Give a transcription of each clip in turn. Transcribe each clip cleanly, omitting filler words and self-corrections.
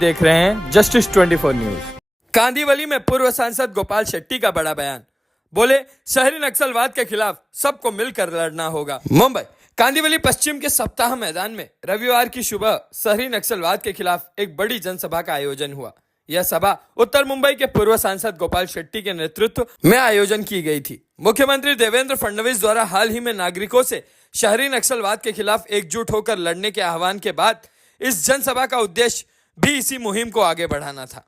देख रहे हैं जस्टिस 24 न्यूज। कांदीवली में पूर्व सांसद गोपाल शेट्टी का बड़ा बयान। बोले, शहरी नक्सलवाद के खिलाफ सबको मिलकर लड़ना होगा। मुंबई कांदीवली पश्चिम के सप्ताह मैदान में रविवार की सुबह शहरी नक्सलवाद के खिलाफ एक बड़ी जनसभा का आयोजन हुआ। यह सभा उत्तर मुंबई के पूर्व सांसद गोपाल शेट्टी के नेतृत्व में आयोजन की गई थी। मुख्यमंत्री देवेंद्र फडणवीस द्वारा हाल ही में नागरिकों से शहरी नक्सलवाद के खिलाफ एकजुट होकर लड़ने के आह्वान के बाद इस जनसभा का उद्देश्य भी इसी मुहिम को आगे बढ़ाना था।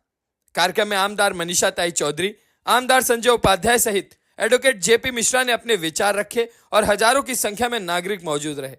कार्यक्रम में आमदार मनीषा ताई चौधरी, आमदार संजय उपाध्याय सहित एडवोकेट जेपी मिश्रा ने अपने विचार रखे और हजारों की संख्या में नागरिक मौजूद रहे।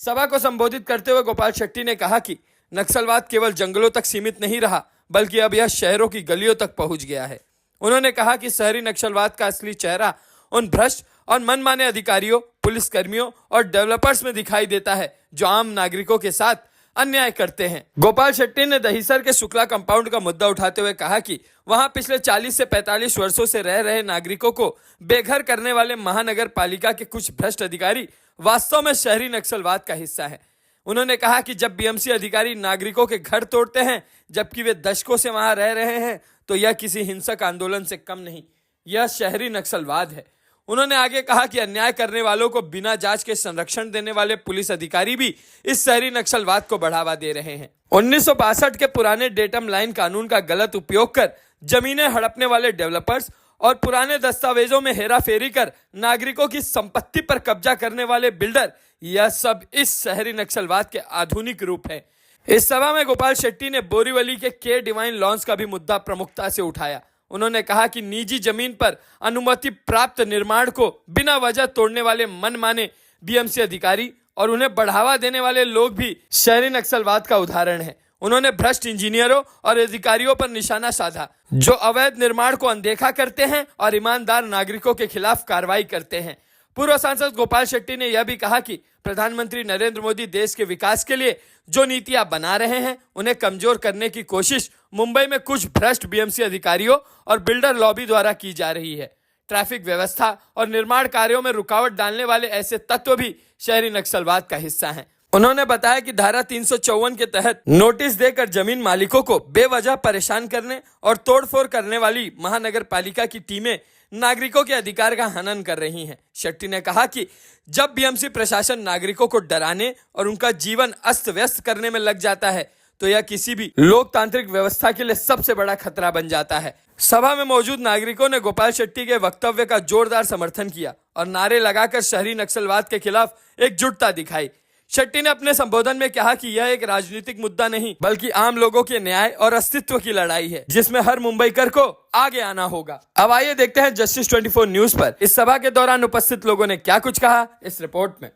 सभा को संबोधित करते हुए गोपाल शेट्टी ने कहा कि नक्सलवाद केवल जंगलों तक सीमित नहीं रहा, बल्कि अब यह शहरों की गलियों तक पहुंच गया है। उन्होंने कहा कि शहरी नक्सलवाद का असली चेहरा उन भ्रष्ट और मनमाने अधिकारियों, पुलिसकर्मियों और डेवलपर्स में दिखाई देता है जो आम नागरिकों के साथ अन्याय करते हैं। गोपाल शेट्टी ने दहिसर के शुक्ला कंपाउंड का मुद्दा उठाते हुए कहा कि वहां पिछले 40 से 45 वर्षों से रह रहे नागरिकों को बेघर करने वाले महानगर पालिका के कुछ भ्रष्ट अधिकारी वास्तव में शहरी नक्सलवाद का हिस्सा है। उन्होंने कहा कि जब बीएमसी अधिकारी नागरिकों के घर तोड़ते हैं जबकि वे दशकों से वहां रह रहे हैं, तो यह किसी हिंसक आंदोलन से कम नहीं, यह शहरी नक्सलवाद है। उन्होंने आगे कहा कि अन्याय करने वालों को बिना जांच के संरक्षण देने वाले पुलिस अधिकारी भी इस शहरी नक्सलवाद को बढ़ावा दे रहे हैं। 1962 के पुराने डेटम लाइन कानून का गलत उपयोग कर जमीनें हड़पने वाले डेवलपर्स और पुराने दस्तावेजों में हेराफेरी कर नागरिकों की संपत्ति पर कब्जा करने वाले बिल्डर, यह सब इस शहरी नक्सलवाद के आधुनिक रूप है। इस सभा में गोपाल शेट्टी ने बोरीवली के डिवाइन लॉन्स का भी मुद्दा प्रमुखता से उठाया। उन्होंने कहा कि निजी जमीन पर अनुमति प्राप्त निर्माण को बिना वजह तोड़ने वाले मनमाने बीएमसी अधिकारी और उन्हें बढ़ावा देने वाले लोग भी शहरी नक्सलवाद का उदाहरण है। उन्होंने भ्रष्ट इंजीनियरों और अधिकारियों पर निशाना साधा जो अवैध निर्माण को अनदेखा करते हैं और ईमानदार नागरिकों के खिलाफ कार्रवाई करते हैं। पूर्व सांसद गोपाल शेट्टी ने यह भी कहा कि प्रधानमंत्री नरेंद्र मोदी देश के विकास के लिए जो नीतियां बना रहे हैं उन्हें कमजोर करने की कोशिश मुंबई में कुछ भ्रष्ट बीएमसी अधिकारियों और बिल्डर लॉबी द्वारा की जा रही है। ट्रैफिक व्यवस्था और निर्माण कार्यों में रुकावट डालने वाले ऐसे तत्व भी शहरी नक्सलवाद का हिस्सा हैं। उन्होंने बताया कि धारा 354 के तहत नोटिस देकर जमीन मालिकों को बेवजह परेशान करने और तोड़फोड़ करने वाली महानगर पालिका की टीमें नागरिकों के अधिकार का हनन कर रही हैं। शेट्टी ने कहा कि जब बीएमसी प्रशासन नागरिकों को डराने और उनका जीवन अस्त व्यस्त करने में लग जाता है तो यह किसी भी लोकतांत्रिक व्यवस्था के लिए सबसे बड़ा खतरा बन जाता है। सभा में मौजूद नागरिकों ने गोपाल शेट्टी के वक्तव्य का जोरदार समर्थन किया और नारे लगाकर शहरी नक्सलवाद के खिलाफ एकजुटता दिखाई। शेट्टी ने अपने संबोधन में कहा कि यह एक राजनीतिक मुद्दा नहीं बल्कि आम लोगों के न्याय और अस्तित्व की लड़ाई है जिसमें हर मुंबईकर को आगे आना होगा। अब आइए देखते हैं जस्टिस 24 न्यूज पर इस सभा के दौरान उपस्थित लोगों ने क्या कुछ कहा इस रिपोर्ट में।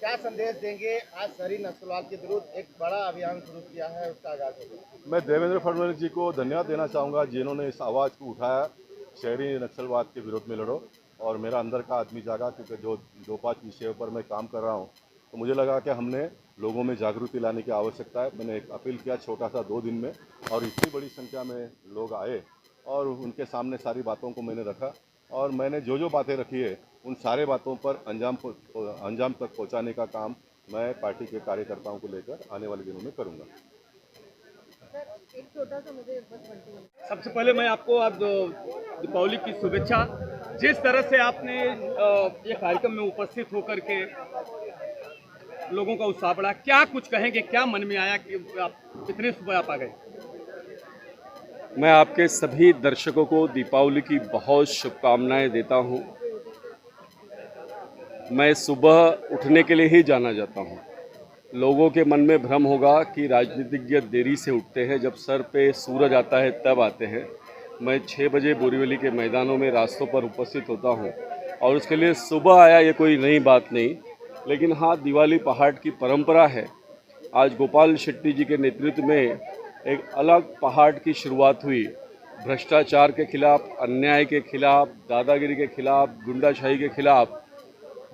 क्या संदेश देंगे? आज शहरी नक्सलवाद के विरुद्ध एक बड़ा अभियान शुरू किया है, उसका आगाज होगा। मैं देवेंद्र फडणवीस जी को धन्यवाद देना चाहूँगा जिन्होंने इस आवाज़ को उठाया, शहरी नक्सलवाद के विरोध में लड़ो। और मेरा अंदर का आदमी जागा क्योंकि जो 2-5 विषयों पर मैं काम कर रहा हूँ तो मुझे लगा कि हमने लोगों में जागृति लाने की आवश्यकता है। मैंने एक अपील किया छोटा सा 2 दिन में और इतनी बड़ी संख्या में लोग आए और उनके सामने सारी बातों को मैंने रखा और मैंने जो बातें रखी है उन सारे बातों पर अंजाम तक पहुंचाने का काम मैं पार्टी के कार्यकर्ताओं को लेकर आने वाले दिनों में करूंगा। सबसे पहले मैं आपको आज दीपावली की शुभेच्छा। जिस तरह से आपने ये कार्यक्रम में उपस्थित होकर के लोगों का उत्साह बढ़ा, क्या कुछ कहेंगे? क्या मन में आया कि आप इतने सुबह आप आ गए? मैं आपके सभी दर्शकों को दीपावली की बहुत शुभकामनाएं देता हूं। मैं सुबह उठने के लिए ही जाना जाता हूं। लोगों के मन में भ्रम होगा कि राजनीतिज्ञ देरी से उठते हैं, जब सर पे सूरज आता है तब आते हैं। मैं 6 बजे बोरीवली के मैदानों में रास्तों पर उपस्थित होता हूं और उसके लिए सुबह आया ये कोई नई बात नहीं, लेकिन हाँ, दिवाली पहाड़ की परंपरा है। आज गोपाल शेट्टी जी के नेतृत्व में एक अलग पहाड़ की शुरुआत हुई। भ्रष्टाचार के खिलाफ, अन्याय के खिलाफ, दादागिरी के खिलाफ, गुंडाशाही के खिलाफ,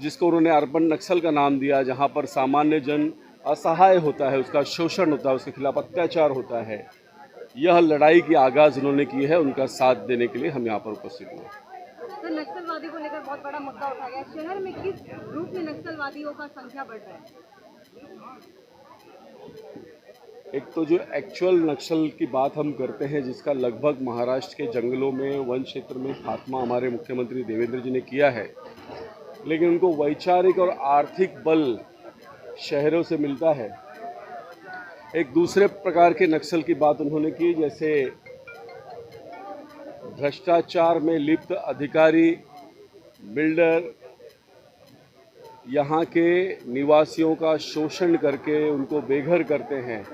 जिसको उन्होंने अर्बन नक्सल का नाम दिया, जहाँ पर सामान्य जन असहाय होता है, उसका शोषण होता है, उसके खिलाफ अत्याचार होता है। यह लड़ाई की आगाज़ उन्होंने की है। उनका साथ देने के लिए हम यहाँ पर उपस्थित हुए। तो नक्सलवादी को लेकर बहुत बड़ा मुद्दा उठाया गया। शहर में किस रूप में नक्सलवादियों का संख्या बढ़ रहा है? एक तो जो एक्चुअल नक्सल की बात हम करते हैं, जिसका लगभग महाराष्ट्र के जंगलों में, वन क्षेत्र में खात्मा हमारे मुख्यमंत्री देवेंद्र जी ने किया है, लेकिन उनको वैचारिक और आर्थिक बल शहरों से मिलता है। एक दूसरे प्रकार के नक्सल की बात उन्होंने की, जैसे भ्रष्टाचार में लिप्त अधिकारी, बिल्डर यहाँ के निवासियों का शोषण करके उनको बेघर करते हैं।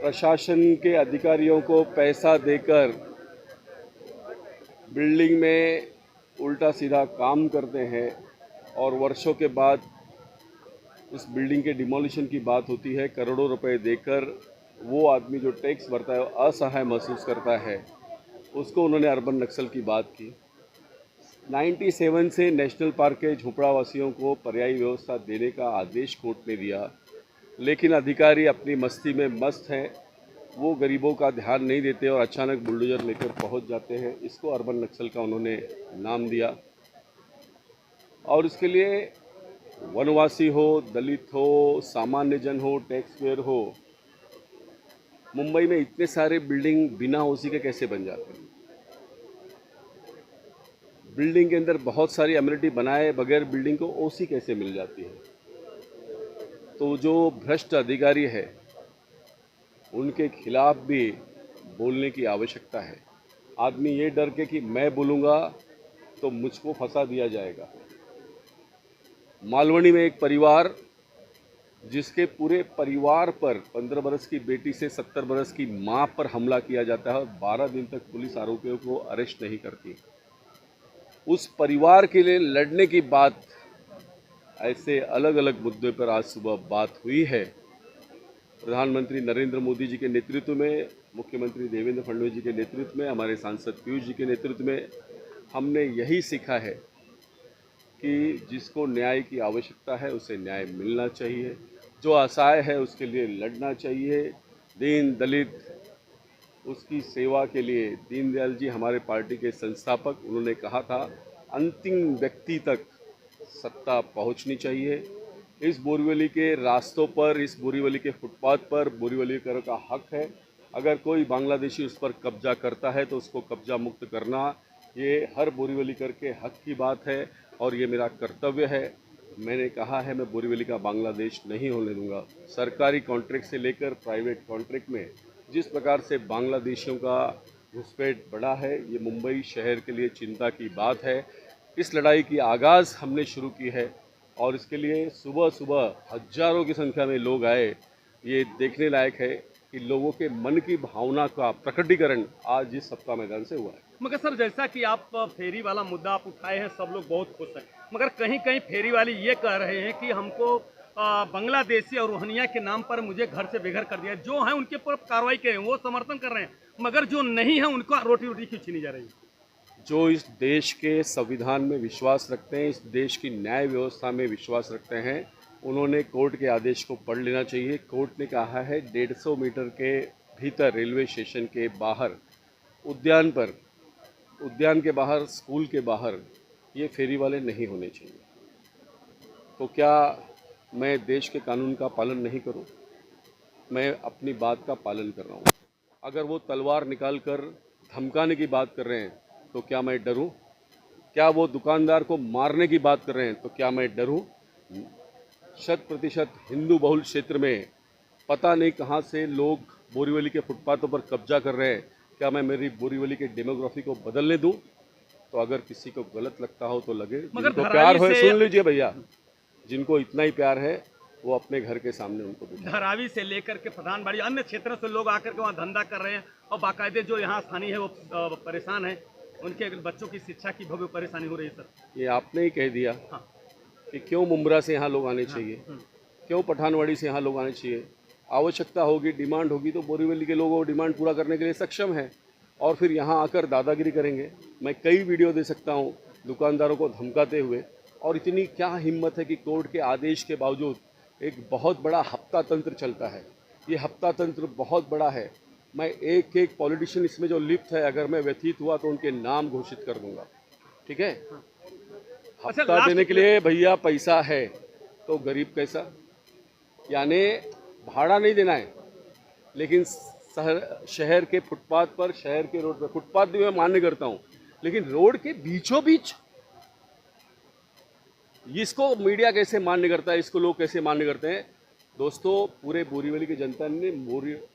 प्रशासन के अधिकारियों को पैसा देकर बिल्डिंग में उल्टा सीधा काम करते हैं और वर्षों के बाद उस बिल्डिंग के डिमोलिशन की बात होती है, करोड़ों रुपए देकर वो आदमी जो टैक्स भरता है असहाय महसूस करता है, उसको उन्होंने अर्बन नक्सल की बात की। 97 से नेशनल पार्क के झोपड़ावासियों को पर्यायी व्यवस्था देने का आदेश कोर्ट ने दिया, लेकिन अधिकारी अपनी मस्ती में मस्त हैं, वो गरीबों का ध्यान नहीं देते और अचानक बुलडोजर लेकर पहुंच जाते हैं। इसको अर्बन नक्सल का उन्होंने नाम दिया। और इसके लिए वनवासी हो, दलित हो, सामान्य जन हो, टैक्स पेयर हो, मुंबई में इतने सारे बिल्डिंग बिना ओसी के कैसे बन जाते हैं? बिल्डिंग के अंदर बहुत सारी एमिनिटी बनाए बगैर बिल्डिंग को ओसी कैसे मिल जाती है? तो जो भ्रष्ट अधिकारी है उनके खिलाफ भी बोलने की आवश्यकता है। आदमी ये डर के कि मैं बोलूँगा तो मुझको फंसा दिया जाएगा। मालवनी में एक परिवार जिसके पूरे परिवार पर 15 बरस की बेटी से 70 बरस की मां पर हमला किया जाता है और 12 दिन तक पुलिस आरोपियों को अरेस्ट नहीं करती। उस परिवार के लिए लड़ने की बात, ऐसे अलग अलग मुद्दों पर आज सुबह बात हुई है। प्रधानमंत्री नरेंद्र मोदी जी के नेतृत्व में, मुख्यमंत्री देवेंद्र फडणवीस जी के नेतृत्व में, हमारे सांसद पीयूष जी के नेतृत्व में हमने यही सीखा है कि जिसको न्याय की आवश्यकता है उसे न्याय मिलना चाहिए, जो असहाय है उसके लिए लड़ना चाहिए। दीन दलित उसकी सेवा के लिए दीनदयाल जी हमारे पार्टी के संस्थापक, उन्होंने कहा था अंतिम व्यक्ति तक सत्ता पहुंचनी चाहिए। इस बोरीवली के रास्तों पर, इस बोरीवली के फुटपाथ पर बोरीवलीकरों का हक है। अगर कोई बांग्लादेशी उस पर कब्जा करता है तो उसको कब्जा मुक्त करना, ये हर बोरीवलीकर के हक की बात है और ये मेरा कर्तव्य है। मैंने कहा है मैं बोरीवली का बांग्लादेश नहीं होने दूंगा। सरकारी कॉन्ट्रैक्ट से लेकर प्राइवेट कॉन्ट्रैक्ट में जिस प्रकार से बांग्लादेशियों का घुसपैठ बढ़ा है, ये मुंबई शहर के लिए चिंता की बात है। इस लड़ाई की आगाज़ हमने शुरू की है और इसके लिए सुबह सुबह हजारों की संख्या में लोग आए। ये देखने लायक है कि लोगों के मन की भावना का प्रकटीकरण आज इस सप्ताह मैदान से हुआ है। मगर सर, जैसा कि आप फेरी वाला मुद्दा आप उठाए हैं, सब लोग बहुत खुश हैं, मगर कहीं कहीं फेरी वाले ये कह रहे हैं कि हमको बांग्लादेशी और रोहनिया के नाम पर मुझे घर से बेघर कर दिया। जो है उनके ऊपर कार्रवाई करें, वो समर्थन कर रहे हैं, मगर जो नहीं है उनको रोटी रोटी क्यों छीनी जा रही है? जो इस देश के संविधान में विश्वास रखते हैं, इस देश की न्याय व्यवस्था में विश्वास रखते हैं, उन्होंने कोर्ट के आदेश को पढ़ लेना चाहिए। कोर्ट ने कहा है 150 मीटर के भीतर रेलवे स्टेशन के बाहर, उद्यान पर, उद्यान के बाहर, स्कूल के बाहर ये फेरी वाले नहीं होने चाहिए। तो क्या मैं देश के कानून का पालन नहीं करूं? मैं अपनी बात का पालन कर रहा हूं। अगर वो तलवार निकाल कर धमकाने की बात कर रहे हैं तो क्या मैं डरूं? क्या वो दुकानदार को मारने की बात कर रहे हैं तो क्या मैं डरूं? 100% हिंदू बहुल क्षेत्र में पता नहीं कहां से लोग बोरीवली के फुटपाथों पर कब्जा कर रहे हैं। क्या मैं मेरी बोरीवली के डेमोग्राफी को बदलने दूं? तो अगर किसी को गलत लगता हो तो लगे। जिनको प्यार हो, सुन लीजिए भैया, जिनको इतना ही प्यार है वो अपने घर के सामने उनको बिठाएं। धारावी से लेकर के प्रधानबाड़ी अन्य क्षेत्रों से लोग आकर के वहाँ धंधा कर रहे हैं और बाकायदे जो यहाँ स्थानीय है वो परेशान है, उनके बच्चों की शिक्षा की भव्य परेशानी हो रही है। सर, ये आपने ही कह दिया हाँ, कि क्यों मुंब्रा से यहाँ लोग आने चाहिए, क्यों पठानवाड़ी से यहाँ लोग आने चाहिए। आवश्यकता होगी, डिमांड होगी तो बोरीवली के लोग वो डिमांड पूरा करने के लिए सक्षम है और फिर यहाँ आकर दादागिरी करेंगे। मैं कई वीडियो दे सकता हूँ दुकानदारों को धमकाते हुए। और इतनी क्या हिम्मत है कि कोर्ट के आदेश के बावजूद एक बहुत बड़ा हफ्ता तंत्र चलता है। ये हफ्ता तंत्र बहुत बड़ा है। मैं एक एक पॉलिटिशियन इसमें जो लिप्त है, अगर मैं व्यतीत हुआ तो उनके नाम घोषित कर दूंगा। ठीक है? हफ्ता देने के लिए भैया पैसा है तो गरीब कैसा? यानी भाड़ा नहीं देना है, लेकिन शहर के फुटपाथ पर, शहर के रोड पर, फुटपाथ भी मैं मान्य करता हूँ, लेकिन रोड के बीचों बीच इसको मीडिया कैसे मान्य करता है, इसको लोग कैसे मान्य करते हैं? दोस्तों, पूरे बोरीवली की जनता ने,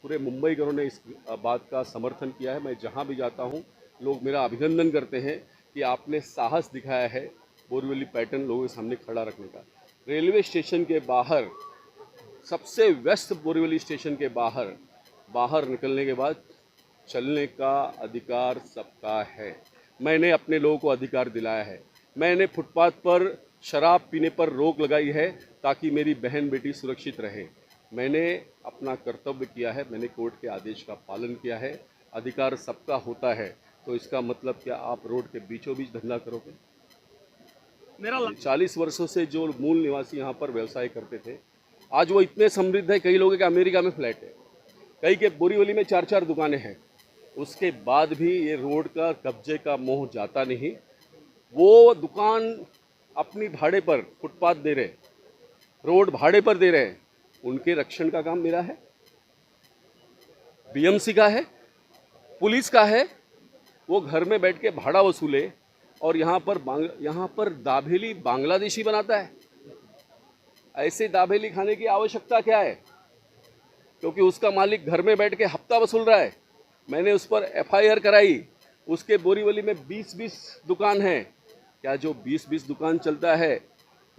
पूरे मुंबईकरों ने इस बात का समर्थन किया है। मैं जहाँ भी जाता हूँ लोग मेरा अभिनंदन करते हैं कि आपने साहस दिखाया है बोरीवली पैटर्न लोगों के सामने खड़ा रखने का। रेलवे स्टेशन के बाहर, सबसे व्यस्त बोरीवली स्टेशन के बाहर निकलने के बाद चलने का अधिकार सबका है। मैंने अपने लोगों को अधिकार दिलाया है। मैंने फुटपाथ पर शराब पीने पर रोक लगाई है ताकि मेरी बहन बेटी सुरक्षित रहे। मैंने अपना कर्तव्य किया है, मैंने कोर्ट के आदेश का पालन किया है। अधिकार सबका होता है, तो इसका मतलब क्या आप रोड के बीचों बीच धंधा करोगे? मेरा 40 वर्षों से जो मूल निवासी यहाँ पर व्यवसाय करते थे, आज वो इतने समृद्ध है, कई लोगों के अमेरिका में फ्लैट है, कई के बोरीवली में 4-4 दुकानें हैं। उसके बाद भी ये रोड का कब्जे का मोह जाता नहीं। वो दुकान अपनी भाड़े पर फुटपाथ दे रहे, रोड भाड़े पर दे रहे हैं, उनके रक्षण का काम मेरा है, बीएमसी का है, पुलिस का है। वो घर में बैठ के भाड़ा वसूले और यहाँ पर दाबेली बांग्लादेशी बनाता है। ऐसे दाबेली खाने की आवश्यकता क्या है? क्योंकि उसका मालिक घर में बैठ के हफ्ता वसूल रहा है। मैंने उस पर FIR कराई। उसके बोरीवली में 20-20 दुकान है। क्या जो 20-20 दुकान चलता है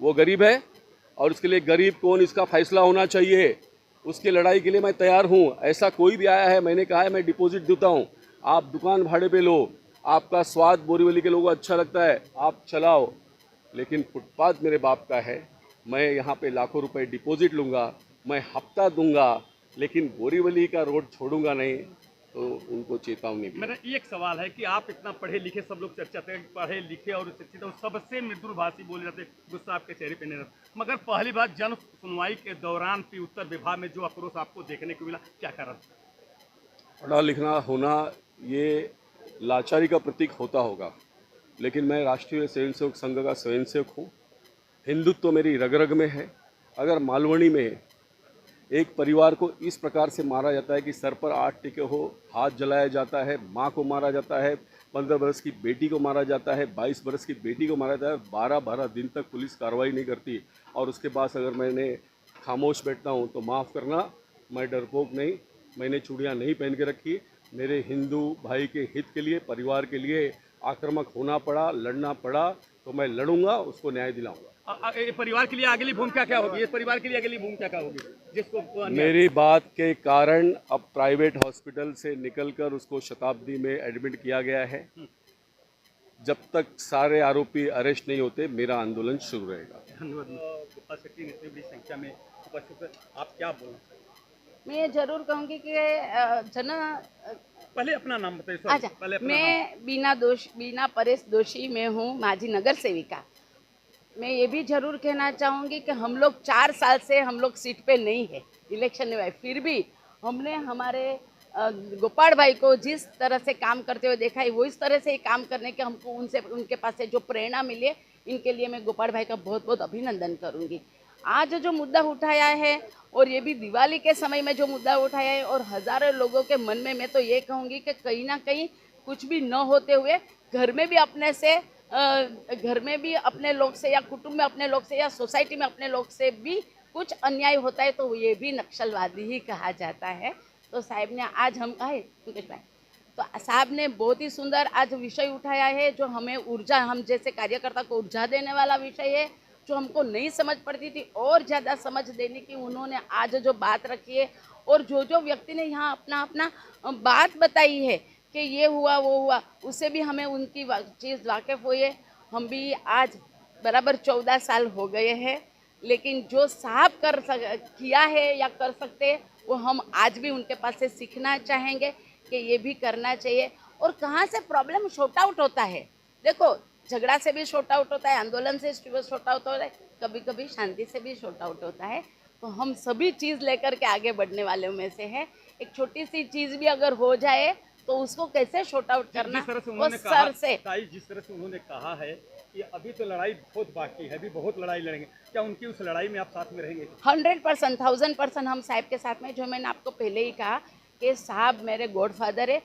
वो गरीब है? और उसके लिए गरीब कौन, इसका फैसला होना चाहिए। उसकी लड़ाई के लिए मैं तैयार हूँ। ऐसा कोई भी आया है, मैंने कहा है मैं डिपॉजिट देता हूँ, आप दुकान भाड़े पे लो, आपका स्वाद बोरीवली के लोगों को अच्छा लगता है, आप चलाओ, लेकिन फुटपाथ मेरे बाप का है। मैं यहाँ पे लाखों रुपए डिपॉजिट लूँगा, मैं हफ्ता दूंगा, लेकिन बोरीवली का रोड छोड़ूंगा नहीं। तो उनको चेतावनी भी। मेरा एक सवाल है कि आप इतना पढ़े लिखे, सब लोग चर्चा करते हैं पढ़े लिखे और शिक्षित, और सबसे मृदुल भाषी बोले जाते, गुस्सा आपके चेहरे पे नहीं रहता, मगर पहली बार जन सुनवाई के दौरान भी उत्तर विभाग में जो आक्रोश आपको देखने को मिला, क्या कारण? पढ़ा लिखना होना ये लाचारी का प्रतीक होता होगा, लेकिन मैं राष्ट्रीय स्वयंसेवक संघ का स्वयंसेवक हूँ। हिंदुत्व मेरी रग रग में है। अगर मालवनी में एक परिवार को इस प्रकार से मारा जाता है कि सर पर 8 टिके हो, हाथ जलाया जाता है, माँ को मारा जाता है, 15 वर्ष की बेटी को मारा जाता है, 22 वर्ष की बेटी को मारा जाता है, 12-12 दिन तक पुलिस कार्रवाई नहीं करती, और उसके बाद अगर मैंने खामोश बैठता हूँ तो माफ़ करना, मैं डरपोक नहीं, मैंने चूड़ियाँ नहीं पहन के रखी। मेरे हिंदू भाई के हित के लिए, परिवार के लिए आक्रामक होना पड़ा, लड़ना पड़ा, तो मैं लड़ूंगा, उसको न्याय दिलाऊंगा। परिवार के लिए अगली भूमिका क्या होगी? ये परिवार के लिए अगली भूमिका क्या होगी जिसको मेरी बात के कारण अब प्राइवेट हॉस्पिटल से निकलकर उसको शताब्दी में एडमिट किया गया है। जब तक सारे आरोपी अरेस्ट नहीं होते, मेरा आंदोलन शुरू रहेगा। धन्यवाद। गोपाल शेट्टी इतनी बड़ी संख्या में उपस्थित है, आप क्या बोलें? मैं ये जरूर कहूँगी कि पहले अपना नाम बताइए। अच्छा, मैं बीना परेश दोषी में हूँ, माजी नगर सेविका। मैं ये भी जरूर कहना चाहूँगी कि हम लोग 4 साल से हम लोग सीट पे नहीं है, इलेक्शन नहीं हुआ है, फिर भी हमने हमारे गोपाल भाई को जिस तरह से काम करते हुए देखा है, वो इस तरह से ही काम करने के हमको उनके पास से जो प्रेरणा मिली है, इनके लिए मैं गोपाल भाई का बहुत बहुत अभिनंदन करूँगी। आज जो मुद्दा उठाया है, और ये भी दिवाली के समय में जो मुद्दा उठाया है, और हज़ारों लोगों के मन में मैं तो ये कहूँगी कि कहीं ना कहीं कुछ भी न होते हुए घर में भी अपने लोग से, या कुटुंब में अपने लोग से, या सोसाइटी में अपने लोग से भी कुछ अन्याय होता है, तो ये भी नक्सलवादी ही कहा जाता है। तो साहब ने आज हम कहे मुकेश भाई, तो साहब ने बहुत ही सुंदर आज विषय उठाया है, जो हमें ऊर्जा, हम जैसे कार्यकर्ता को ऊर्जा देने वाला विषय है, जो हमको नहीं समझ पड़ती थी और ज़्यादा समझ देने की उन्होंने आज जो बात रखी है, और जो व्यक्ति ने यहाँ अपना बात बताई है कि ये हुआ वो हुआ, उससे भी हमें उनकी चीज़ वाकिफ़ हुई है। हम भी आज बराबर 14 साल हो गए हैं, लेकिन जो साहब किया है या कर सकते हैं, वो हम आज भी उनके पास से सीखना चाहेंगे कि ये भी करना चाहिए। और कहाँ से प्रॉब्लम शॉर्ट आउट होता है, देखो झगड़ा से भी शॉर्ट आउट होता है, आंदोलन से शॉर्ट आउट होता है, कभी कभी शांति से भी शॉर्ट आउट होता है। तो हम सभी चीज़ लेकर के आगे बढ़ने वालों में से है। एक छोटी सी चीज़ भी अगर हो जाए तो उसको कैसे शॉर्ट आउट करना जिस तरह से वो उन्होंने कहा, सर से ताई, जिस तरह से उन्होंने कहा है कि अभी तो लड़ाई बहुत बाकी है, अभी बहुत लड़ाई लड़ेंगे, क्या उनकी उस लड़ाई में आप साथ में रहेंगे? 100%, 1000% हम साहब के साथ में, जो मैंने आपको पहले ही कहा कि साहब मेरे गॉडफादर है।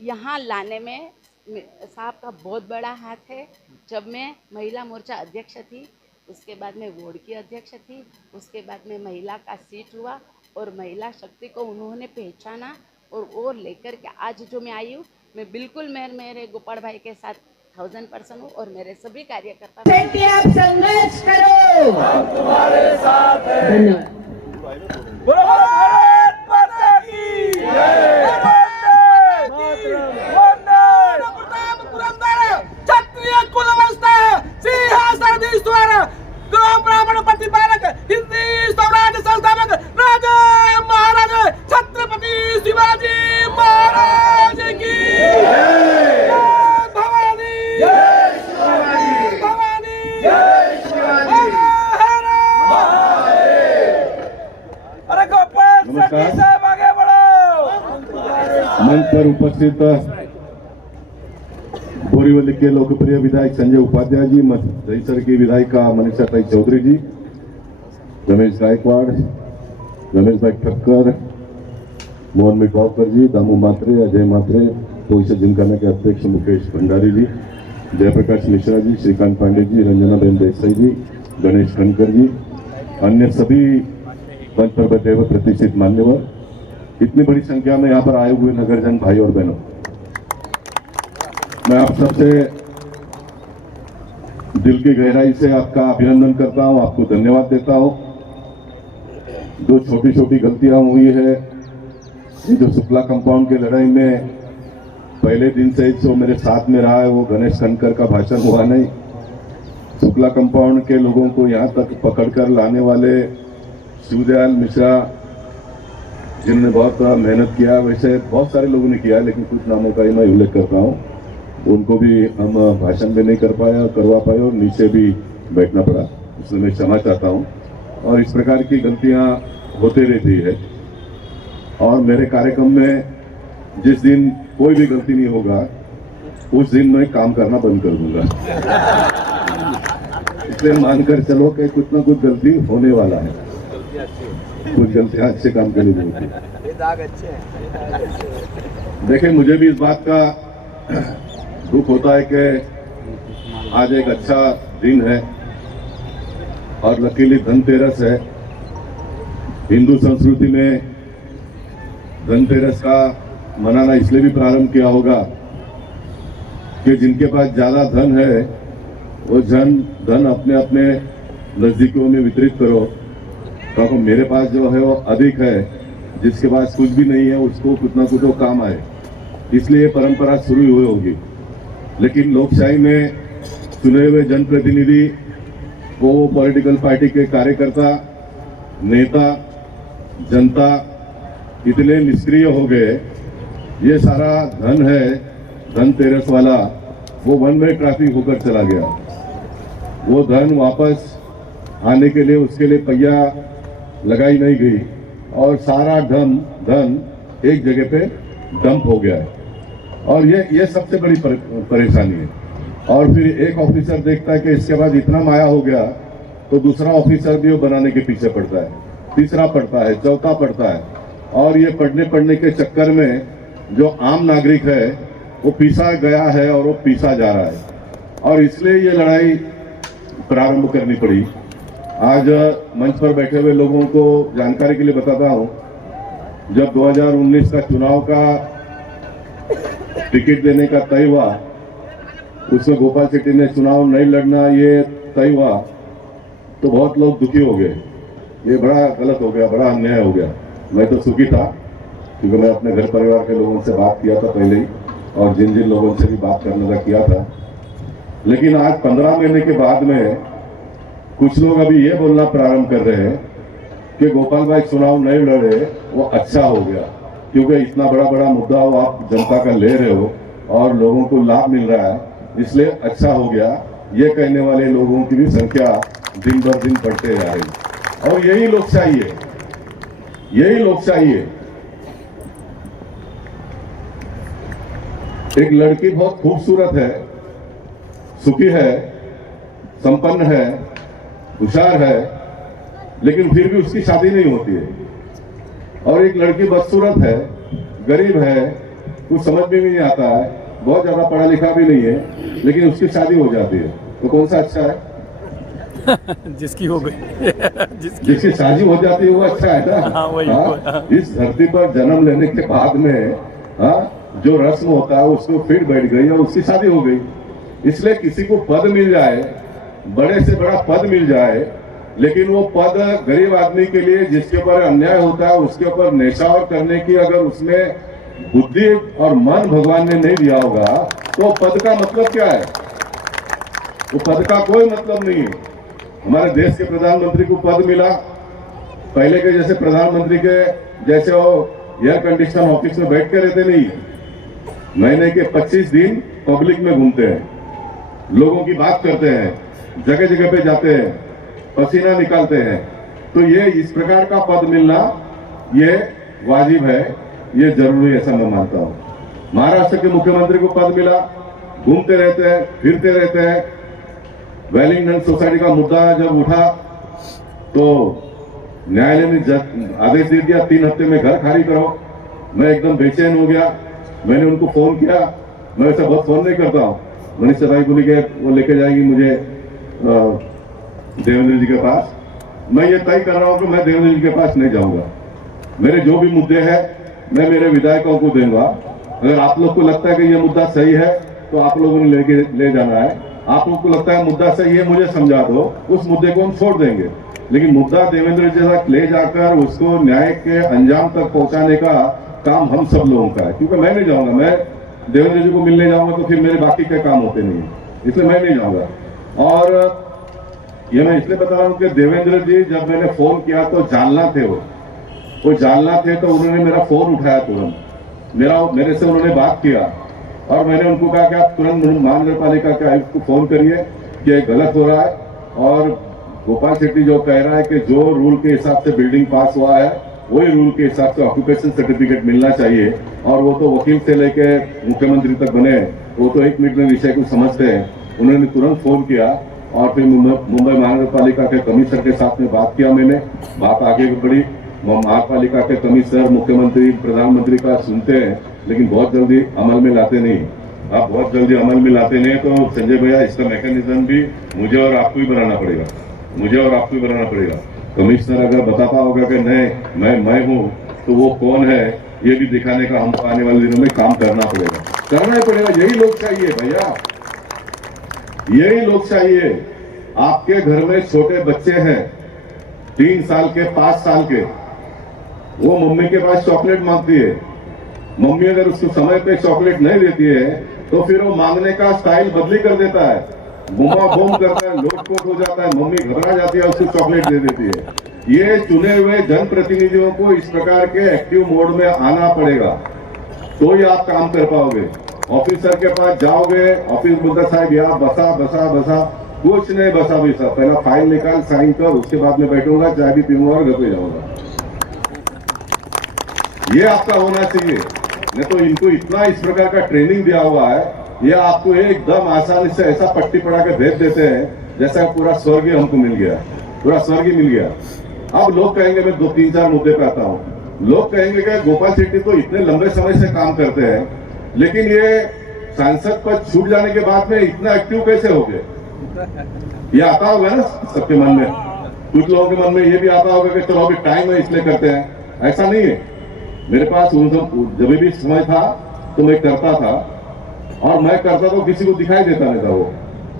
यहाँ लाने में साहब का बहुत बड़ा हाथ है। जब मैं महिला मोर्चा अध्यक्ष थी, उसके बाद में वार्ड की अध्यक्ष थी, उसके बाद में महिला का सीट हुआ और महिला शक्ति को उन्होंने पहचाना और वो लेकर के आज जो मैं आई हूँ, मैं बिल्कुल मेरे गोपाल भाई के साथ 1000% हूँ और मेरे सभी कार्यकर्ता बेटी आप संघर्ष करो, हम तुम्हारे साथ हैं। धन्यवाद। ब्राह्मण प्रतिपालक हिंदी स्वराज्य संस्थापक राजा महाराजा छत्रपति शिवाजी महाराज की जय भवानी, जय शिवाजी, भवानी, जय शिवाजी, हर अरे गोपाल सती साहब आगे बढ़ो। मंच पर उपस्थित बोरीवली के लोकप्रिय विधायक संजय उपाध्याय जी, दहीसर की विधायिका मनीषा ताई चौधरी जी, रमेश गायकवाड़, रमेश भाई ठक्कर, मोहन मिठावकर जी, दामू मात्रे, अजय मात्रे, भविष्य जिमखाना के अध्यक्ष मुकेश भंडारी जी, जयप्रकाश मिश्रा जी, श्रीकांत पांडे जी, रंजना बेन देसाई जी, गणेश खनकर जी, अन्य सभी मंच पर बैठे हुए प्रतिष्ठित मान्यवर, इतनी बड़ी संख्या में यहाँ पर आए हुए नगरजन भाई और बहनों, मैं आप सबसे दिल की गहराई से आपका अभिनंदन करता हूं, आपको धन्यवाद देता हूं। जो छोटी छोटी गलतियां हुई है, ये जो शुक्ला कंपाउंड की लड़ाई में पहले दिन से जो मेरे साथ में रहा है, वो गणेश खनकर का भाषण हुआ नहीं। शुक्ला कंपाउंड के लोगों को यहाँ तक पकड़कर लाने वाले शिवदयाल मिश्रा, जिन्होंने बहुत मेहनत किया, वैसे बहुत सारे लोगों ने किया, लेकिन कुछ नामों का ही मैं उल्लेख करता हूँ। उनको भी हम भाषण में नहीं करवा पाए और नीचे भी बैठना पड़ा, इसलिए मैं क्षमा चाहता हूँ। और इस प्रकार की गलतियाँ होते रहती है और मेरे कार्यक्रम में जिस दिन कोई भी गलती नहीं होगा, उस दिन मैं काम करना बंद कर दूंगा। इसलिए मानकर चलो कि कुछ ना कुछ गलती होने वाला है, कुछ गलतियाँ अच्छे काम के लिए होती है। देखिए, मुझे भी इस बात का दुख होता है कि आज एक अच्छा दिन है और लकीली धनतेरस है। हिंदू संस्कृति में धनतेरस का मनाना इसलिए भी प्रारंभ किया होगा कि जिनके पास ज्यादा धन है, वो धन अपने अपने नजदीकों में वितरित करो, क्योंकि मेरे पास जो है वो अधिक है, जिसके पास कुछ भी नहीं है उसको कुछ ना कुछ काम आए, इसलिए परंपरा शुरू हुई होगी। लेकिन लोकशाही में चुने हुए जनप्रतिनिधि वो पॉलिटिकल पार्टी के कार्यकर्ता, नेता, जनता इतने निष्क्रिय हो गए, ये सारा धन है धनतेरस वाला, वो वन वे ट्रैफिक होकर चला गया। वो धन वापस आने के लिए उसके लिए पहिया लगाई नहीं गई और सारा धन एक जगह पे डंप हो गया है। और ये सबसे बड़ी परेशानी है। और फिर एक ऑफिसर देखता है कि इसके बाद इतना माया हो गया, तो दूसरा ऑफिसर भी वो बनाने के पीछे पड़ता है, तीसरा पड़ता है, चौथा पड़ता है, और ये पढ़ने के चक्कर में जो आम नागरिक है वो पीसा गया है और वो पीसा जा रहा है। और इसलिए ये लड़ाई प्रारंभ करनी पड़ी। आज मंच पर बैठे हुए लोगों को जानकारी के लिए बताता हूं, जब 2019 का चुनाव का टिकट देने का तय हुआ, उसमें गोपाल शेट्टी ने चुनाव नहीं लड़ना ये तय हुआ, तो बहुत लोग दुखी हो गए। ये बड़ा गलत हो गया, बड़ा अन्याय हो गया। मैं तो सुखी था, क्योंकि मैं अपने घर परिवार के लोगों से बात किया था पहले ही, और जिन लोगों से भी बात करने का किया था। लेकिन आज 15 महीने के बाद में कुछ लोग अभी ये बोलना प्रारंभ कर रहे हैं कि गोपाल भाई चुनाव नहीं लड़े वो अच्छा हो गया, क्योंकि इतना बड़ा मुद्दा हो आप जनता का ले रहे हो और लोगों को लाभ मिल रहा है, इसलिए अच्छा हो गया। ये कहने वाले लोगों की भी संख्या दिन बर दिन बढ़ते जा रही है। और यही लोकशाही है, यही लोकशाही है। एक लड़की बहुत खूबसूरत है, सुखी है, संपन्न है, होशियार है, लेकिन फिर भी उसकी शादी नहीं होती है। और एक लड़की बदसूरत है, गरीब है, कुछ समझ में भी नहीं आता है, बहुत ज्यादा पढ़ा लिखा भी नहीं है, लेकिन उसकी शादी हो जाती है। तो कौन सा अच्छा है? जिसकी हो गई जिसकी शादी हो जाती है वो अच्छा है ना। हाँ, वही। हाँ? इस धरती पर जन्म लेने के बाद में जो रस्म होता है उसको फिर बैठ गई और उसकी शादी हो गई। इसलिए किसी को पद मिल जाए, बड़े से बड़ा पद मिल जाए, लेकिन वो पद गरीब आदमी के लिए जिसके ऊपर अन्याय होता है उसके ऊपर नेशावर करने की अगर उसमें बुद्धि और मन भगवान ने नहीं दिया होगा तो पद का मतलब क्या है? वो पद का कोई मतलब नहीं है। हमारे देश के प्रधानमंत्री को पद मिला, पहले के जैसे प्रधानमंत्री के जैसे वो एयर कंडीशन ऑफिस में बैठ के रहते नहीं, महीने के 25 दिन पब्लिक में घूमते हैं, लोगों की बात करते हैं, जगह जगह पे जाते हैं, पसीना निकालते हैं। तो ये इस प्रकार का पद मिलना ये वाजिब है, ये जरूरी, ऐसा मैं मानता हूँ। महाराष्ट्र के मुख्यमंत्री को पद मिला, घूमते रहते हैं, फिरते रहते हैं। वेलिंगटन सोसाइटी का मुद्दा जब उठा तो न्यायालय ने आदेश दे दिया 3 हफ्ते में घर खाली करो। मैं एकदम बेचैन हो गया, मैंने उनको फोन किया। मैं वैसे बहुत फोन नहीं करता हूँ। मनीष सताई बोली के वो लेके जाएगी मुझे देवेंद्र जी के पास। मैं ये तय कर रहा हूँ कि मैं देवेंद्र जी के पास नहीं जाऊंगा। मेरे जो भी मुद्दे हैं मैं मेरे विधायकों को दूंगा। अगर आप लोग को लगता है कि ये मुद्दा सही है तो आप लोगों ने ले जाना है। आप लोग को लगता है मुद्दा सही है, मुझे समझा दो, उस मुद्दे को हम छोड़ देंगे। लेकिन मुद्दा देवेंद्र जी तक ले जाकर उसको न्याय के अंजाम तक पहुंचाने का काम हम सब लोगों का है। क्योंकि मैं नहीं जाऊंगा, मैं देवेंद्र जी को मिलने जाऊंगा तो फिर मेरे बाकी के काम होते नहीं, इसलिए मैं नहीं जाऊंगा। और ये मैं इसलिए बता रहा हूँ कि देवेंद्र जी जब मैंने फोन किया तो जालना थे, वो जालना थे, तो उन्होंने मेरा फोन उठाया तुरंत, मेरे से उन्होंने बात किया और मैंने उनको कहा कि आप तुरंत महानगर पालिका के आयुक्त को फोन करिए कि ये गलत हो रहा है। और गोपाल शेट्टी जो कह रहा है कि जो रूल के हिसाब से बिल्डिंग पास हुआ है वही रूल के हिसाब से ऑक्यूपेशन सर्टिफिकेट मिलना चाहिए। और वो तो वकील से लेके मुख्यमंत्री तक बने, वो तो 1 मिनट में विषय को समझते हैं। उन्होंने तुरंत फोन किया और फिर मुंबई महानगर पालिका के कमिश्नर के साथ में बात किया। मैंने बात आगे बढ़ी, महापालिका के कमिश्नर मुख्यमंत्री प्रधानमंत्री का सुनते हैं लेकिन बहुत जल्दी अमल में लाते नहीं। आप बहुत जल्दी अमल में लाते नहीं तो संजय भैया इसका मैकेनिज्म भी मुझे और आपको ही बनाना पड़ेगा, मुझे और आपको ही बनाना पड़ेगा। कमिश्नर अगर बताता होगा कि नहीं मैं हूँ तो वो कौन है ये भी दिखाने का हमको आने वाले दिनों में काम करना ही पड़ेगा। यही लोग चाहिए भैया, यही लोग चाहिए। आपके घर में छोटे बच्चे हैं 3 साल के 5 साल के, वो मम्मी के पास चॉकलेट मांगती है। मम्मी अगर उसको समय पे चॉकलेट नहीं देती है तो फिर वो मांगने का स्टाइल बदली कर देता है, बुमा बोम करता है, लोटपोट हो जाता है, मम्मी घबरा जाती है, उसको चॉकलेट दे देती है। ये चुने हुए जनप्रतिनिधियों को इस प्रकार के एक्टिव मोड में आना पड़ेगा तो ही आप काम कर पाओगे। ऑफिसर के पास जाओगे, ऑफिस बोलता साहब यहाँ बसा, कुछ नहीं बसा भी साहब, पहला फाइल निकाल, साइन कर, उसके बाद में बैठूंगा, चाय भी पीऊंगा और घर पे जाऊंगा। ये आपका होना चाहिए। नहीं तो इनको इतना इस प्रकार का ट्रेनिंग दिया हुआ है, ये आपको एकदम आसानी से ऐसा पट्टी पड़ा के भेज देते हैं जैसा पूरा स्वर्ग ही हमको मिल गया, पूरा स्वर्ग ही मिल गया। अब लोग कहेंगे, मैं 2-3-4 मुद्दे पे आता हूँ। लोग कहेंगे कि गोपाल शेट्टी तो इतने लंबे समय से काम करते हैं, लेकिन ये सांसद पद छूट जाने के बाद में इतना एक्टिव कैसे हो गए? ये आता होगा ना सबके मन में, कुछ लोगों के मन में ये भी आता होगा कि चलो अभी टाइम है इसलिए करते हैं। ऐसा नहीं है। मेरे पास जब भी समय था तो मैं करता था, और मैं करता तो किसी को दिखाई देता नहीं था वो,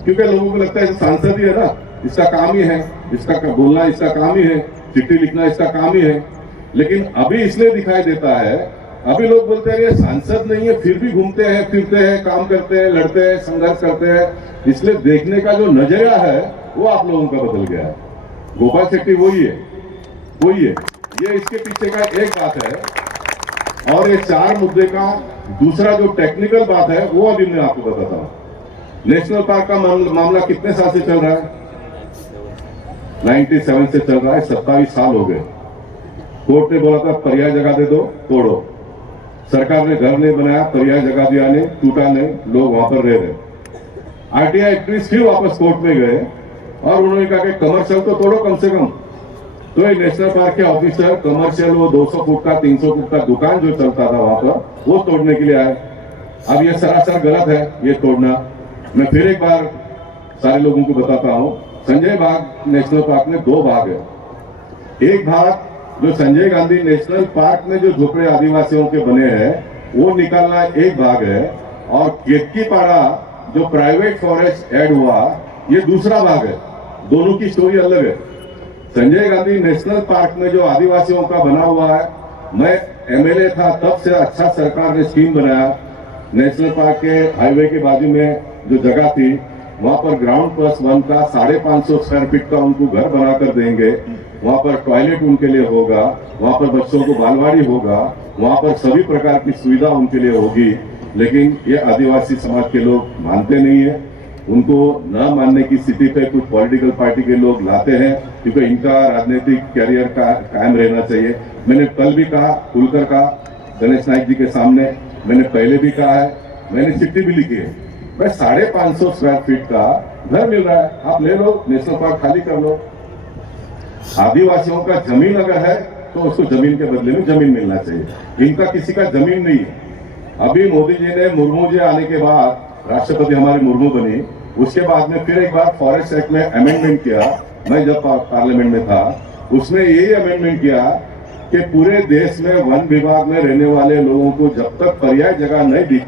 क्योंकि लोगों को लगता है सांसद ही है ना, इसका काम ही है, इसका बोलना इसका काम ही है, चिट्ठी लिखना इसका काम ही है। लेकिन अभी इसलिए दिखाई देता है, अभी लोग बोलते हैं ये सांसद नहीं है फिर भी घूमते हैं, फिरते हैं, काम करते हैं, लड़ते हैं, संघर्ष करते हैं। इसलिए देखने का जो नजरिया है वो आप लोगों का बदल गया है। गोपाल शेट्टी वही है। ये इसके पीछे का एक बात है। और ये 4 मुद्दे का दूसरा जो टेक्निकल बात है वो अभी मैं आपको बताता हूं। नेशनल पार्क का मामला कितने साल से चल रहा है? 97 से चल रहा है, 27 साल हो गए। कोर्ट ने बोला था पर्याय जगह दे दो, तोड़ो। सरकार ने घर नहीं बनाया, पर्याय जगह दिया नहीं, टूटा नहीं, लोग वहां पर रह रहे। आरटीआई एक्ट्रेस फिर वापस कोर्ट में गए और उन्होंने कहा कि कमर्शियल तो तोड़ो कम से कम। तो ये नेशनल पार्क के ऑफिसर कमर्शियल वो 200 फुट का 300 फुट का दुकान जो चलता था वहां पर वो तोड़ने के लिए आए। अब ये सरासर गलत है ये तोड़ना। मैं फिर एक बार सारे लोगों को बताता हूं, संजय बाग नेशनल पार्क में 2 भाग है। एक भाग जो संजय गांधी नेशनल पार्क में जो झोपड़े आदिवासियों के बने हैं वो निकालना एक भाग है, और केतकीपाड़ा जो प्राइवेट फॉरेस्ट ऐड हुआ ये दूसरा भाग है। दोनों की स्टोरी अलग है। संजय गांधी नेशनल पार्क में जो आदिवासियों का बना हुआ है, मैं एमएलए था तब से अच्छा सरकार ने स्कीम बनाया। नेशनल पार्क के हाईवे के बाजू में जो जगह थी वहां पर ग्राउंड प्लस 1 का 550 स्क्वायर फीट का उनको घर बनाकर देंगे। वहां पर टॉयलेट उनके लिए होगा, वहां पर बच्चों को बालवाड़ी होगा, वहां पर सभी प्रकार की सुविधा उनके लिए होगी। लेकिन ये आदिवासी समाज के लोग मानते नहीं है। उनको न मानने की स्थिति पे कुछ पॉलिटिकल पार्टी के लोग लाते हैं, क्योंकि इनका राजनीतिक कैरियर का कायम रहना चाहिए। मैंने कल भी कहा, खुलकर कहा गणेश नाइक जी के सामने, मैंने पहले भी कहा है, मैंने चिट्ठी भी लिखी है। भाई 550 स्क्वायर फीट का घर मिल रहा है, आप ले लो, नेशनल पार्क खाली कर लो। आदिवासियों का जमीन अगर है तो उसको जमीन के बदले में जमीन मिलना चाहिए। इनका किसी का जमीन नहीं है। अभी मोदी जी ने, मुर्मू जी आने के बाद, राष्ट्रपति हमारे मुर्मू बनी, उसके बाद में फिर एक बार फॉरेस्ट एक्ट में अमेंडमेंट किया। मैं जब पार्लियामेंट में था उसमें यही अमेंडमेंट किया कि पूरे देश में वन विभाग में रहने वाले लोगों को जब तक पर्याय जगह नहीं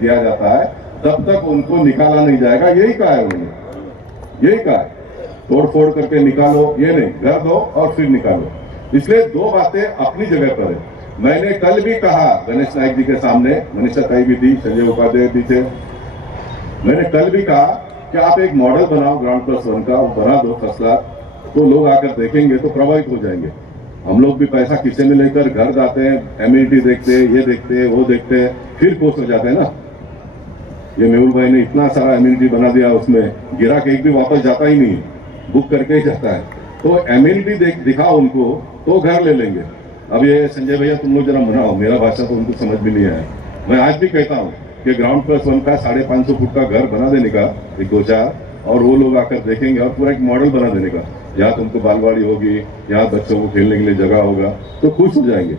दिया जाता है तब तक उनको निकाला नहीं जाएगा। यही कहा है उन्होंने, यही कहा है। तोड़ फोड़ करके निकालो ये नहीं, घर दो और फिर निकालो। इसलिए 2 बातें अपनी जगह पर है। मैंने कल भी कहा गणेश नाइक जी के सामने, मनीषा ताई भी थी, संजय उपाध्याय भी थे, मैंने कल भी कहा कि आप एक मॉडल बनाओ ग्राउंड प्लस 1 का, बना दो फसला, तो लोग आकर देखेंगे तो प्रभावित हो जाएंगे। हम लोग भी पैसा किसी में लेकर घर जाते हैं, एम्यूनिटी देखते हैं, ये देखते हैं, वो देखते हैं, फिर खुश हो जाते हैं ना। ये मेहुल भाई ने इतना सारा एम्यूनिटी बना दिया, उसमें गिरा के एक भी वापस जाता ही नहीं, बुक करके ही जाता है। तो एम्यूनिटी दिखाओ उनको तो घर ले लेंगे। अब ये संजय भैया तुम लोग जरा मनाओ, मेरा भाषा तो उनको समझ भी नहीं आया। मैं आज भी कहता हूँ कि ग्राउंड प्लस 1 का 550 फुट का घर बना देने का, एक 2-4, और वो लोग आकर देखेंगे और पूरा एक मॉडल बना देने का। यहाँ तुमको बालवाड़ी होगी, यहाँ बच्चों को खेलने के लिए जगह होगा, तो खुश हो जाएंगे।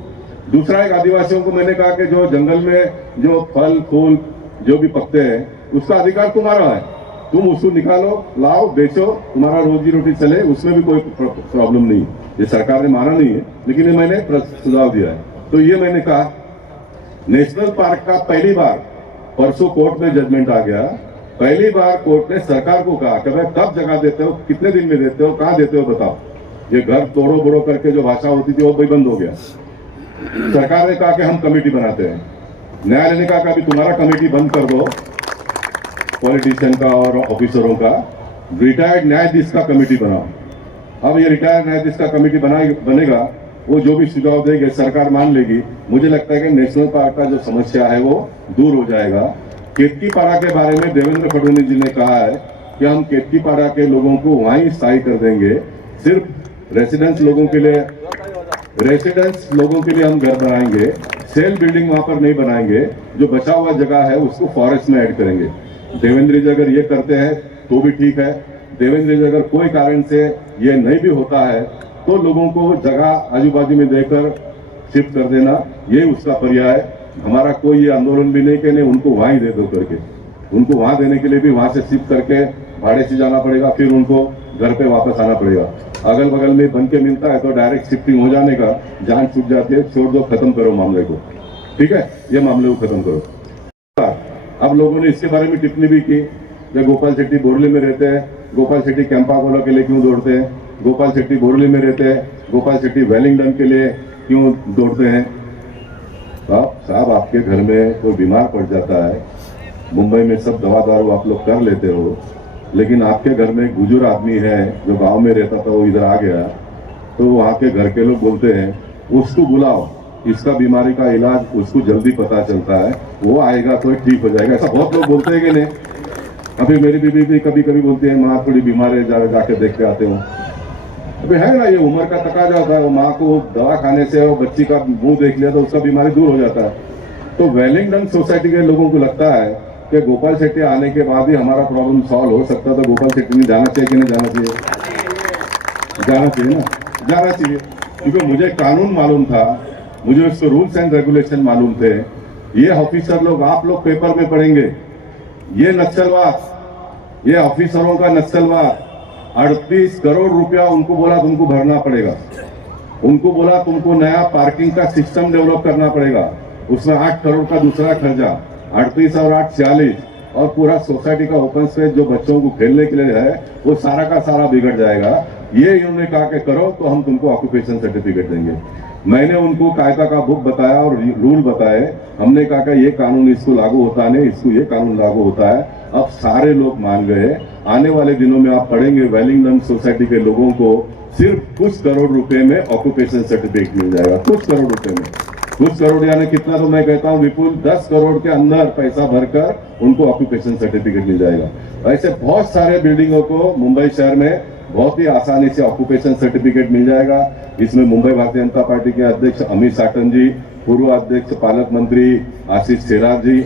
दूसरा, एक आदिवासियों को मैंने कहा कि जो जंगल में जो फल फूल जो भी पकते हैं उसका अधिकार तुम्हारा है, तुम उसको निकालो, लाओ, बेचो, तुम्हारा रोजी रोटी चले, उसमें भी कोई प्रॉब्लम नहीं। ये सरकार ने माना नहीं है, लेकिन ये मैंने सुझाव दिया है। तो ये मैंने कहा नेशनल पार्क का पहली बार परसों कोर्ट में जजमेंट आ गया। पहली बार कोर्ट ने सरकार को कहा कि भाई कब जगह देते हो, कितने दिन में देते हो, कहां देते हो बताओ। ये घर तोड़ो बोड़ो करके जो भाषा होती थी वो भी बंद हो गया। सरकार ने कहा कि हम कमेटी बनाते हैं। न्यायालय ने कहा कि अभी तुम्हारा कमेटी बंद कर दो, पॉलिटिशियन का और ऑफिसरों का, रिटायर्ड न्यायाधीश का कमेटी बनाओ। अब ये रिटायर्ड न्यायाधीश का कमेटी बनेगा, वो जो भी सुझाव देंगे सरकार मान लेगी। मुझे लगता है कि नेशनल पार्क का जो समस्या है वो दूर हो जाएगा। केतकीपाड़ा के बारे में देवेंद्र फडणवीस जी ने कहा है कि हम केतकीपाड़ा के लोगों को वहीं स्थायी कर देंगे, सिर्फ रेसिडेंस लोगों के लिए हम घर बनाएंगे, सेल बिल्डिंग वहां पर नहीं बनाएंगे, जो बचा हुआ जगह है उसको फॉरेस्ट में ऐड करेंगे। देवेंद्र जी अगर ये करते हैं तो भी ठीक है। देवेंद्र जी अगर कोई कारण से ये नहीं भी होता है तो लोगों को जगह आजू बाजू में देकर शिफ्ट कर देना, ये उसका पर्याय। हमारा कोई ये आंदोलन भी नहीं कि नहीं उनको वहीं दे दो करके, उनको वहां देने के लिए भी वहां से शिफ्ट करके भाड़े से जाना पड़ेगा, फिर उनको घर पे वापस आना पड़ेगा। अगल बगल में बन के मिलता है तो डायरेक्ट शिफ्टिंग हो जाने का, जान छूट जाती है, छोड़ दो, खत्म करो मामले को, ठीक है, ये मामले को खत्म करो। अब लोगों ने इसके बारे में टिप्पणी भी की, जब गोपाल शेट्टी बोरली में रहते हैं, गोपाल शेट्टी कैंपाकोला के लिए क्यों दौड़ते हैं, गोपाल शेट्टी बोरली में रहते हैं, गोपाल शेट्टी वेलिंगटन के लिए क्यों दौड़ते हैं। साहब आपके घर में कोई बीमार पड़ जाता है, मुंबई में सब दवा दारू आप लोग कर लेते हो, लेकिन आपके घर में एक बुजुर्ग आदमी है जो गांव में रहता था, वो इधर आ गया, तो वहाँ के घर के लोग बोलते हैं उसको बुलाओ, इसका बीमारी का इलाज उसको जल्दी पता चलता है, वो आएगा तो ठीक हो जाएगा। ऐसा बहुत लोग बोलते हैं कि नहीं। अभी मेरी बीवी भी कभी कभी बोलती है माँ थोड़ी बीमार है, जाके देख के आते हो। अभी है ना, ये उम्र का तकाजा होता है, वो माँ को दवा खाने से वो बच्ची का मुंह देख लिया तो उसका बीमारी दूर हो जाता है। तो वेलिंगटन सोसाइटी के लोगों को लगता है कि गोपाल शेट्टी आने के बाद ही हमारा प्रॉब्लम सॉल्व हो सकता, तो गोपाल शेट्टी ने जाना चाहिए कि नहीं जाना चाहिए? जाना चाहिए ना, जाना चाहिए, क्योंकि मुझे कानून मालूम था, मुझे उसके रूल्स एंड रेगुलेशन मालूम थे। ये ऑफिसर लोग, आप लोग पेपर में पढ़ेंगे, ये नक्सलवाद, ये ऑफिसरों का नक्सलवाद, 38 करोड़ रुपया उनको बोला तुमको भरना पड़ेगा, उनको बोला तुमको नया पार्किंग का सिस्टम डेवलप करना पड़ेगा, उसमें 8 करोड़ का दूसरा खर्चा, 38 और 8 46, और पूरा सोसाइटी का ओपन स्पेस जो बच्चों को खेलने के लिए है वो सारा का सारा बिगड़ जाएगा। ये इन्होंने कहा कि करो तो हम तुमको ऑक्यूपेशन सर्टिफिकेट देंगे। मैंने उनको कायदा का बुक बताया और रूल बताए, हमने कहा कि ये कानून इसको लागू होता नहीं, इसको ये कानून लागू होता है। अब सारे लोग मान गए। आने वाले दिनों में आप पढ़ेंगे वेलिंगटन सोसाइटी के लोगों को सिर्फ कुछ करोड़ रुपए में ऑक्यूपेशन सर्टिफिकेट मिल जाएगा, कुछ करोड़ रुपए में। कुछ करोड़ यानी कितना, तो मैं कहता हूं विपुल 10 करोड़ के अंदर पैसा भरकर उनको ऑक्यूपेशन सर्टिफिकेट मिल जाएगा। ऐसे बहुत सारे बिल्डिंगों को मुंबई शहर में बहुत ही आसानी से ऑक्यूपेशन सर्टिफिकेट मिल जाएगा। इसमें मुंबई भारतीय जनता पार्टी के अध्यक्ष अमित साटन जी, पूर्व अध्यक्ष पालक मंत्री आशीष शेलार जी,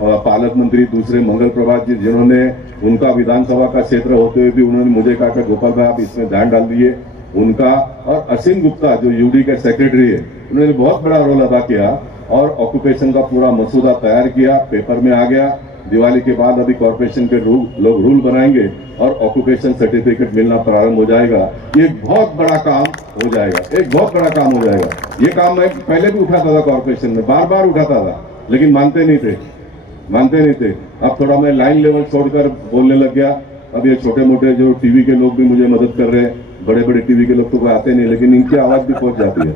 और पालक मंत्री दूसरे मंगल प्रभात जी, जिन्होंने उनका विधानसभा का क्षेत्र होते हुए भी उन्होंने मुझे कहा कि गोपाल भाई आप इसमें ध्यान डाल दिए, उनका, और असीम गुप्ता जो यूडी के सेक्रेटरी है, उन्होंने बहुत बड़ा रोल अदा किया और ऑक्यूपेशन का पूरा मसूदा तैयार किया, पेपर में आ गया। दिवाली के बाद अभी कॉर्पोरेशन के लोग रूल बनाएंगे और ऑक्यूपेशन सर्टिफिकेट मिलना प्रारंभ हो जाएगा। ये बहुत बड़ा काम हो जाएगा, एक बहुत बड़ा काम हो जाएगा। ये काम मैं पहले भी उठाता था कॉर्पोरेशन में, बार बार उठाता था, लेकिन मानते नहीं थे। अब थोड़ा मैं लाइन लेवल छोड़कर बोलने लग गया। अब ये छोटे मोटे जो टीवी के लोग भी मुझे मदद कर रहे हैं, बड़े बड़े टीवी के लोग तो कोई आते नहीं, लेकिन इनकी आवाज भी पहुंच जाती है,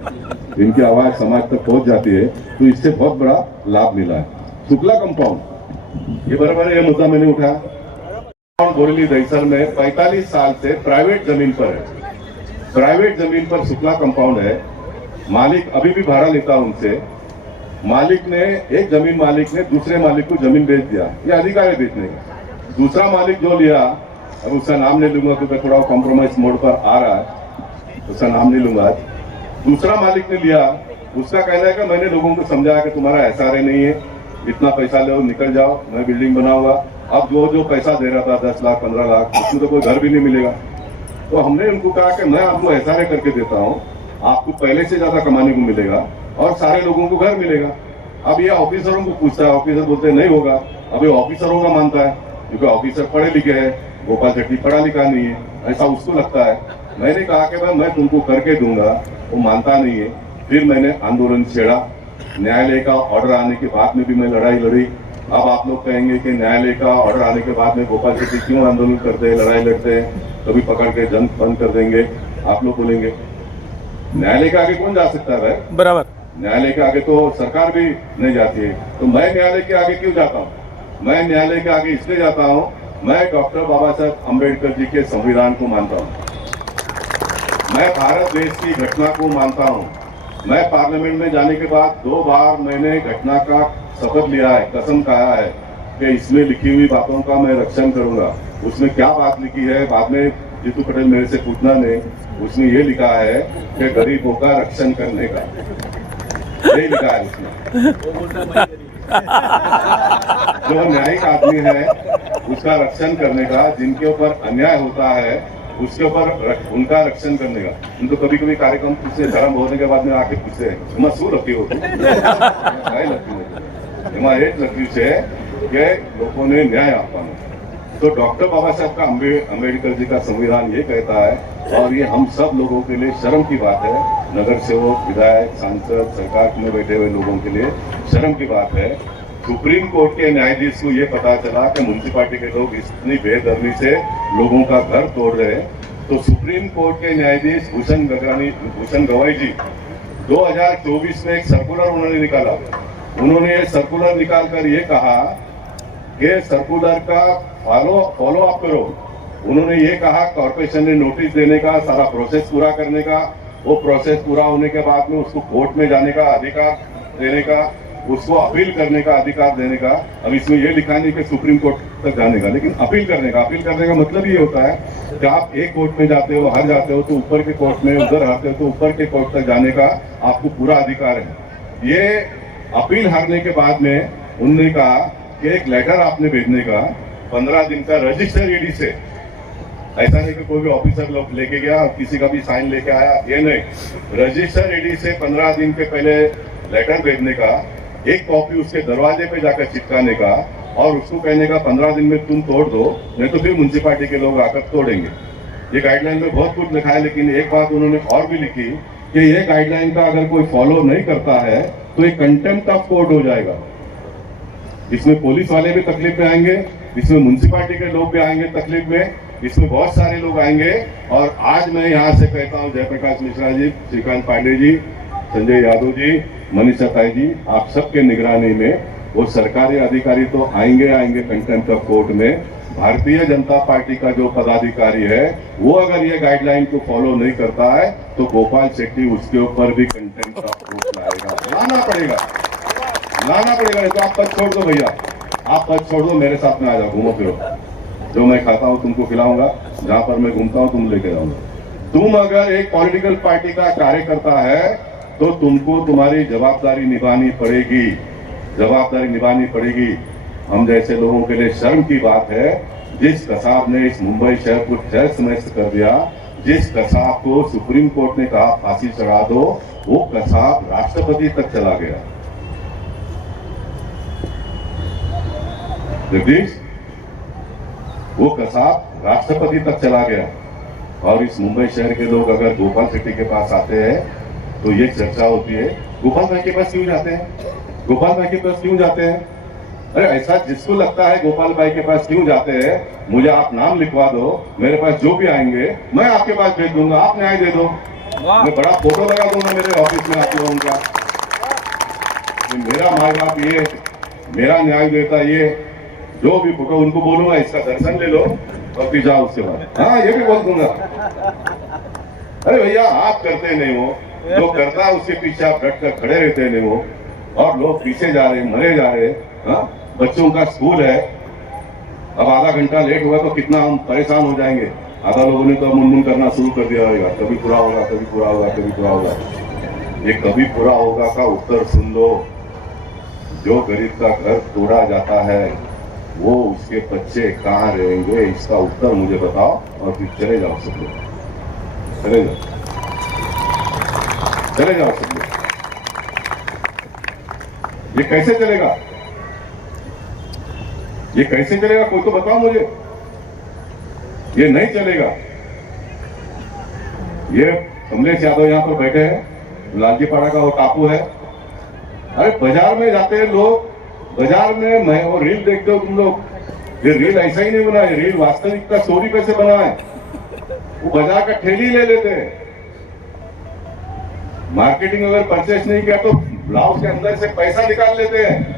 इनकी आवाज समाज तक पहुंच जाती है, तो इससे बहुत बड़ा लाभ मिला है। शुक्ला कंपाउंड, ये बराबर ये मुद्दा मैंने उठाया। बोरेली दहिसर में 45 साल से प्राइवेट जमीन पर है, प्राइवेट जमीन पर शुक्ला कंपाउंड है। मालिक अभी भी भाड़ा लेता है उनसे। मालिक ने, एक जमीन मालिक ने दूसरे मालिक को जमीन बेच दिया, ये अधिकार है बेचने का। दूसरा मालिक जो लिया, अब उसका नाम नहीं लूंगा क्योंकि थोड़ा कॉम्प्रोमाइज मोड पर आ रहा है, उसका नाम नहीं लूंगा। दूसरा मालिक ने लिया, उसका कहना है कि मैंने लोगों को समझाया कि तुम्हारा एसआरए नहीं है, इतना पैसा लो निकल जाओ, मैं बिल्डिंग बनाऊंगा। अब जो पैसा दे रहा था 10 लाख 15 लाख, उसमें तो कोई घर भी नहीं मिलेगा। तो हमने उनको कहा कि मैं आपको एसआरए करके देता हूँ, आपको पहले से ज्यादा कमाने को मिलेगा और सारे लोगों को घर मिलेगा। अब ये ऑफिसरों को पूछता है, ऑफिसर बोलते नहीं होगा। अब ये ऑफिसरों का मानता है क्योंकि ऑफिसर पढ़े लिखे है, गोपाल शेट्टी पढ़ा लिखा नहीं है, ऐसा उसको लगता है। मैंने कहा कि भाई मैं तुमको करके दूंगा, वो मानता नहीं है। फिर मैंने आंदोलन छेड़ा, न्यायालय का ऑर्डर आने के बाद में भी मैं लड़ाई लड़ी। अब आप लोग कहेंगे कि न्यायालय का ऑर्डर आने के बाद में गोपाल शेट्टी क्यों आंदोलन करते हैं, लड़ाई लड़ते हैं, कभी पकड़ के जंग बंद कर देंगे। आप लोग बोलेंगे न्यायालय के आगे कौन जा सकता है भाई? बराबर, न्यायालय के आगे तो सरकार भी नहीं जाती है। तो मैं न्यायालय के आगे क्यों जाता हूँ? मैं न्यायालय के आगे इसलिए जाता हूँ, मैं डॉक्टर बाबा साहब अम्बेडकर जी के संविधान को मानता हूँ, मैं भारत देश की घटना को मानता हूँ। मैं पार्लियामेंट में जाने के बाद 2 बार मैंने घटना का शपथ लिया है, कसम खाया है कि इसमें लिखी हुई बातों का मैं रक्षण करूंगा। उसमें क्या बात लिखी है बाद में जीतू पटेल मेरे से पूछना नहीं, उसमें ये लिखा है कि गरीबों का रक्षण करने का, यही लिखा है उसमें। जो न्यायिक आदमी है उसका रक्षण करने का, जिनके ऊपर अन्याय होता है उसके ऊपर उनका रक्षण करने का। उनको कभी कभी कार्यक्रम पूछते, धर्म होने के बाद में आके पूछते हैं शू लगी हो એમાં એ જ લખ્યું છે કે લોકોને ન્યાય આપવાનો। तो डॉक्टर बाबा साहब का अम्बेडकर जी का संविधान ये कहता है, और ये हम सब लोगों के लिए शर्म की बात है, नगर सेवक, विधायक, सांसद, सरकार में बैठे हुए लोगों के लिए शर्म की बात है। सुप्रीम कोर्ट के न्यायाधीश को ये पता चला कि म्युनिसिपैलिटी के लोग इतनी बेदर्मी से लोगों का घर तोड़ रहे हैं, तो सुप्रीम कोर्ट के न्यायाधीश भूषण गवाई जी 2024 में एक सर्कुलर उन्होंने निकाला। उन्होंने ये सर्कुलर निकालकर ये कहा कि सर्कुलर का फॉलो अप करो। उन्होंने ये कहा कॉर्पोरेशन ने नोटिस देने का, सारा प्रोसेस पूरा करने का, वो प्रोसेस पूरा होने के बाद में उसको कोर्ट में जाने का अधिकार देने का, उसको अपील करने का अधिकार देने का। अब इसमें ये लिखा नहीं कि सुप्रीम कोर्ट तक जाने का, लेकिन अपील करने का। अपील करने का मतलब ये होता है कि आप एक कोर्ट में जाते हो, हार जाते हो तो ऊपर के कोर्ट में, उधर हारते हो तो ऊपर के कोर्ट तक जाने का आपको पूरा अधिकार है। ये अपील हारने के बाद में उन्होंने कहा कि एक लेटर आपने भेजने का 15 दिन का रजिस्टर ईडी से, ऐसा नहीं कि कोई भी ऑफिसर लोग लेके गया और किसी का भी साइन लेके आया, ये नहीं, रजिस्टर ईडी से 15 दिन के पहले लेटर भेजने का, एक कॉपी उसके दरवाजे पे जाकर चिपकाने का और उसको कहने का 15 दिन में तुम तोड़ दो, नहीं तो फिर म्युनिसिपालिटी के लोग आकर तोड़ेंगे। ये गाइडलाइन में बहुत कुछ लिखा है, लेकिन एक बात उन्होंने और भी लिखी कि ये गाइडलाइन का अगर कोई फॉलो नहीं करता है तो ये कंटेम्प्ट ऑफ कोर्ट हो जाएगा। इसमें पुलिस वाले भी तकलीफ में आएंगे, इसमें म्युनिसिपालिटी के लोग भी आएंगे तकलीफ में, इसमें बहुत सारे लोग आएंगे। और आज मैं यहाँ से कहता हूँ, जयप्रकाश मिश्रा जी, श्रीकांत पांडे जी, संजय यादव जी, मनीषा ताई जी, आप सबके निगरानी में वो सरकारी अधिकारी तो आएंगे कंटेम्प्ट ऑफ कोर्ट में। भारतीय जनता पार्टी का जो पदाधिकारी है वो अगर ये गाइडलाइन को फॉलो नहीं करता है तो गोपाल शेट्टी उसके ऊपर भी कंटेम्प्ट ऑफ कोर्ट लाएगा, लाना पड़ेगा। नहीं तो आप पद छोड़ दो भैया, आप पद छोड़ दो, मेरे साथ में आ जाओ, घूमो फिरो, जो मैं खाता हूँ तुमको खिलाऊंगा, जहां पर मैं घूमता हूँ तुम लेके जाऊंगा। तुम अगर एक पॉलिटिकल पार्टी का कार्यकर्ता है तो तुमको तुम्हारी जवाबदारी निभानी पड़ेगी। हम जैसे लोगों के लिए शर्म की बात है, जिस कसाब ने इस मुंबई शहर को तहस नहस कर दिया, जिस कसाब को सुप्रीम कोर्ट ने कहा फांसी चढ़ा दो, वो कसाब राष्ट्रपति तक चला गया। जगदीश, वो कसाब राष्ट्रपति तक चला गया। और इस मुंबई शहर के लोग अगर गोपाल शेट्टी के पास आते हैं तो ये चर्चा होती है, गोपाल भाई के पास क्यों जाते हैं? अरे ऐसा जिसको लगता है गोपाल भाई के पास क्यों जाते हैं, मुझे आप नाम लिखवा दो, मेरे पास जो भी आएंगे मैं आपके पास भेज दूंगा, आप न्याय दे दो, मैं बड़ा फोटो लगा दूंगा मेरे ऑफिस में आप लोगों का, मेरा माँ बाप ये, मेरा न्याय देता ये, जो भी फोटो उनको बोलूंगा इसका दर्शन ले लो और फिर जाओ उसके बाद। हाँ, ये भी बोल दूंगा। अरे भैया, आप करते नहीं हो, जो करता है उसके पीछे आप डट कर खड़े रहते नहीं हो, और लोग पीछे जा रहे, मरे जा रहे। हाँ, बच्चों का स्कूल है, अब आधा घंटा लेट हुआ तो कितना हम परेशान हो जाएंगे। आधा लोगों ने तो मुनमुन करना शुरू कर दिया होगा, कभी पूरा होगा, कभी पूरा होगा, कभी पूरा होगा। ये कभी पूरा होगा का उत्तर सुन लो। जो गरीब का घर तोड़ा जाता है वो उसके बच्चे कहाँ रहेंगे, इसका उत्तर मुझे बताओ और फिर चले जाओ सब लोग, चले जाओ सब लोग। ये कैसे चलेगा? कोई तो बताओ मुझे। ये नहीं चलेगा। ये कमलेश यादव यहाँ पर बैठे हैं, लालजी पाड़ा का वो टापू है। अरे बाजार में जाते हैं लोग, बाजार में मैं वो रील देखते हो तुम लोग, ये रील ऐसा ही नहीं बना है, रील वास्तविकता स्टोरी पे से बना है। वो बाजार का ठेली ले लेते हैं, मार्केटिंग अगर परचेस नहीं किया तो ब्लाउज के अंदर से पैसा निकाल लेते हैं।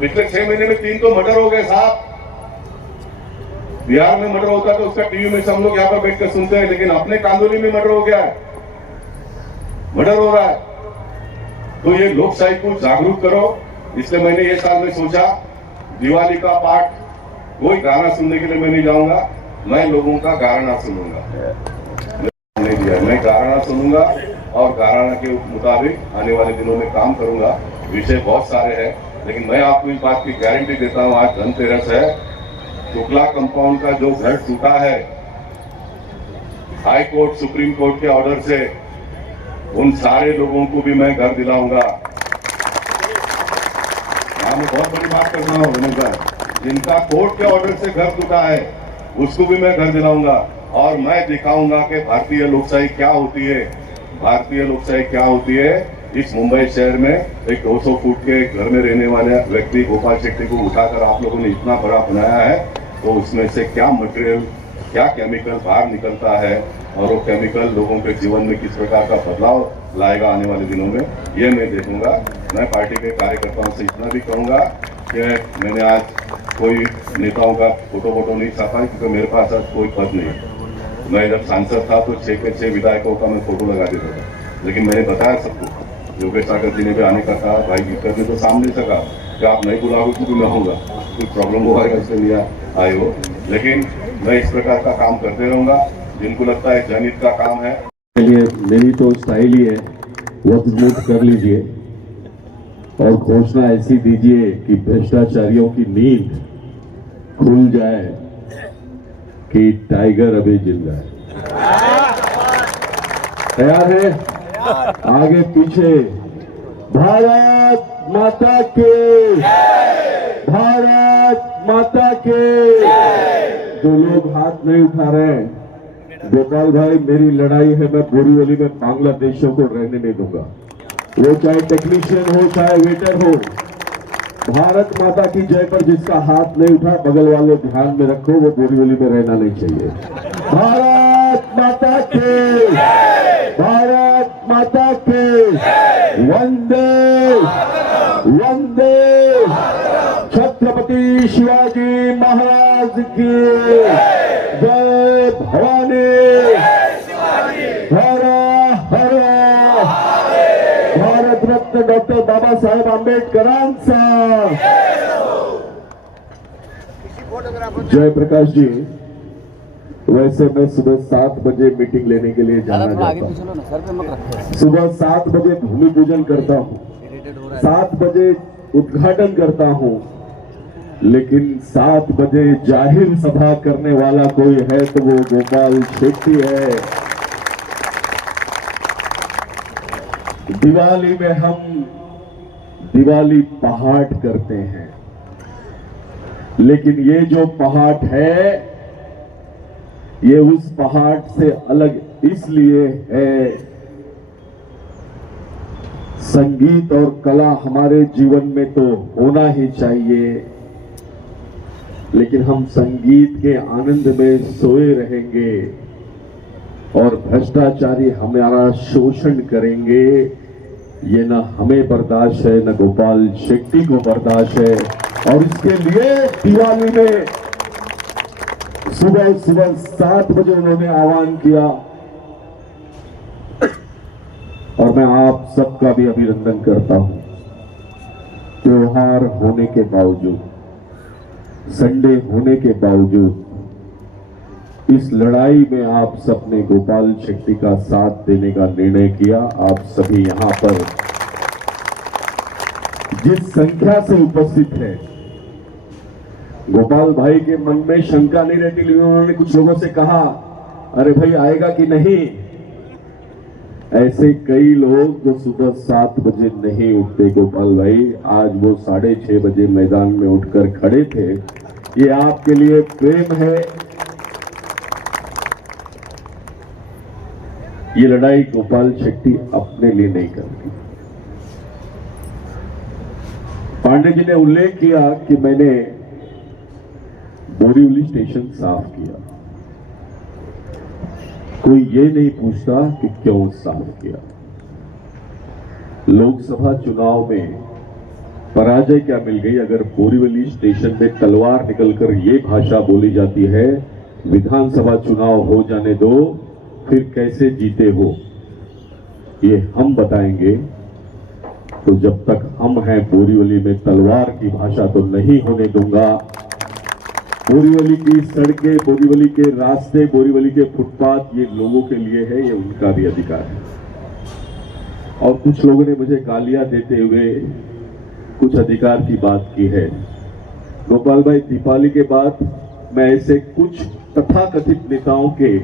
पिछले 6 महीने में 3 तो मर्डर हो गए साहब। बिहार में मर्डर होता तो उसका टीवी में हम लोग यहाँ पर बैठकर सुनते हैं, लेकिन अपने कांदोली में मर्डर हो गया है, मर्डर हो रहा है। तो ये लोकशाही को जागरूक करो। इसलिए मैंने ये साल में सोचा दिवाली का पाठ, कोई गाना सुनने के लिए मैं नहीं जाऊंगा, मैं लोगों का गाना सुनूंगा। नहीं दिया, मैं गाना सुनूंगा और गाना के मुताबिक आने वाले दिनों में काम करूंगा। विषय बहुत सारे हैं, लेकिन मैं आपको इस बात की गारंटी देता हूं, आज धनतेरस है, शुक्ला कंपाउंड का जो घर टूटा है हाई कोर्ट सुप्रीम कोर्ट के ऑर्डर से, उन सारे लोगों को भी मैं घर दिलाऊंगा। मैं बहुत बड़ी बात कर रहा हूं, जिनका कोर्ट के ऑर्डर से घर टूटा है उसको भी मैं घर दिलाऊंगा। और मैं दिखाऊंगा कि भारतीय लोकशाही क्या होती है। इस मुंबई शहर में एक 200 फुट के घर में रहने वाले व्यक्ति गोपाल शेट्टी को उठाकर आप लोगों ने इतना बड़ा बनाया है, तो उसमें से क्या मटेरियल, क्या केमिकल बाहर निकलता है और वो केमिकल लोगों के जीवन में किस प्रकार का बदलाव लाएगा आने वाले दिनों में, ये मैं देखूंगा। मैं पार्टी के कार्यकर्ताओं से इतना भी कहूंगा कि मैंने आज कोई नेताओं का फोटो नहीं छापा, क्योंकि मेरे पास आज कोई पद नहीं। मैं जब सांसद था तो 6 के 6 विधायकों का मैं फोटो लगा देता था, लेकिन मैंने बताया सबको, योगेश सागर जी ने भी आने का कहा, भाई गिरकर ने तो सामने से कहा कि आप नहीं बुलाओगे तो भी मैं आऊँगा, कोई प्रॉब्लम होगा इससे नहीं आए हो। लेकिन मैं इस प्रकार का काम करते रहूँगा। जिनको लगता है जनहित का काम है, मेरी तो स्टाइल ही है, वक्त स्मूथ कर लीजिए। और घोषणा ऐसी दीजिए कि भ्रष्टाचारियों की नींद खुल जाए कि टाइगर अभी जिंदा है। तैयार है? आगे पीछे। भारत माता के, भारत माता के। जो लोग हाथ नहीं उठा रहे हैं, गोपाल भाई, मेरी लड़ाई है, मैं बोरीवली में बांग्लादेशियों को रहने नहीं दूंगा। वो चाहे टेक्नीशियन हो, चाहे वेटर हो। भारत माता की जय पर जिसका हाथ नहीं उठा, बगल वाले ध्यान में रखो, वो बोरीवली में रहना नहीं चाहिए। भारत माता के, भारत माता के। वंदे वंदे छत्रपति शिवाजी महाराज की जय भवानी। हर हर भारत रत्न डॉक्टर बाबा साहेब आंबेडकरांचा जय। प्रकाश जी, वैसे मैं सुबह 7 बजे मीटिंग लेने के लिए जाना चाहता हूँ। सुबह 7 बजे भूमि पूजन करता हूँ, 7 बजे उद्घाटन करता हूँ, लेकिन 7 बजे जाहिर सभा करने वाला कोई है तो वो गोपाल शेट्टी है। दिवाली में हम दिवाली पहाड़ करते हैं, लेकिन ये जो पहाड़ है, ये उस पहाड़ से अलग इसलिए है। संगीत और कला हमारे जीवन में तो होना ही चाहिए, लेकिन हम संगीत के आनंद में सोए रहेंगे और भ्रष्टाचारी हमारा शोषण करेंगे, ये न हमें बर्दाश्त है, न गोपाल शेट्टी को बर्दाश्त है। और इसके लिए दिवाली में सुबह 7 बजे उन्होंने आह्वान किया, और मैं आप सबका भी अभिनंदन करता हूं। त्योहार होने के बावजूद, संडे होने के बावजूद, इस लड़ाई में आप सबने गोपाल शेट्टी का साथ देने का निर्णय किया। आप सभी यहां पर जिस संख्या से उपस्थित है, गोपाल भाई के मन में शंका नहीं रहती, लेकिन उन्होंने कुछ लोगों से कहा, अरे भाई आएगा कि नहीं। ऐसे कई लोग जो सुबह 7 बजे नहीं उठते गोपाल भाई, आज वो 6:30 बजे मैदान में उठकर खड़े थे। ये आपके लिए प्रेम है। ये लड़ाई गोपाल शेट्टी अपने लिए नहीं करती। पांडे जी ने उल्लेख किया कि मैंने बोरीवली स्टेशन साफ किया। कोई ये नहीं पूछता कि क्यों साफ किया। लोकसभा चुनाव में पराजय क्या मिल गई अगर बोरीवली स्टेशन में तलवार निकलकर ये भाषा बोली जाती है, विधानसभा चुनाव हो जाने दो, फिर कैसे जीते हो, ये हम बताएंगे। तो जब तक हम हैं बोरीवली में तलवार की भाषा तो नहीं होने दूंगा। बोरीवली की सड़कें, बोरीवली के रास्ते, बोरीवली के फुटपाथ, ये लोगों के लिए है, ये उनका भी अधिकार है। और कुछ लोगों ने मुझे गालियां देते हुए कुछ अधिकार की बात की है। गोपाल भाई, दीपावली के बाद मैं ऐसे कुछ तथाकथित नेताओं के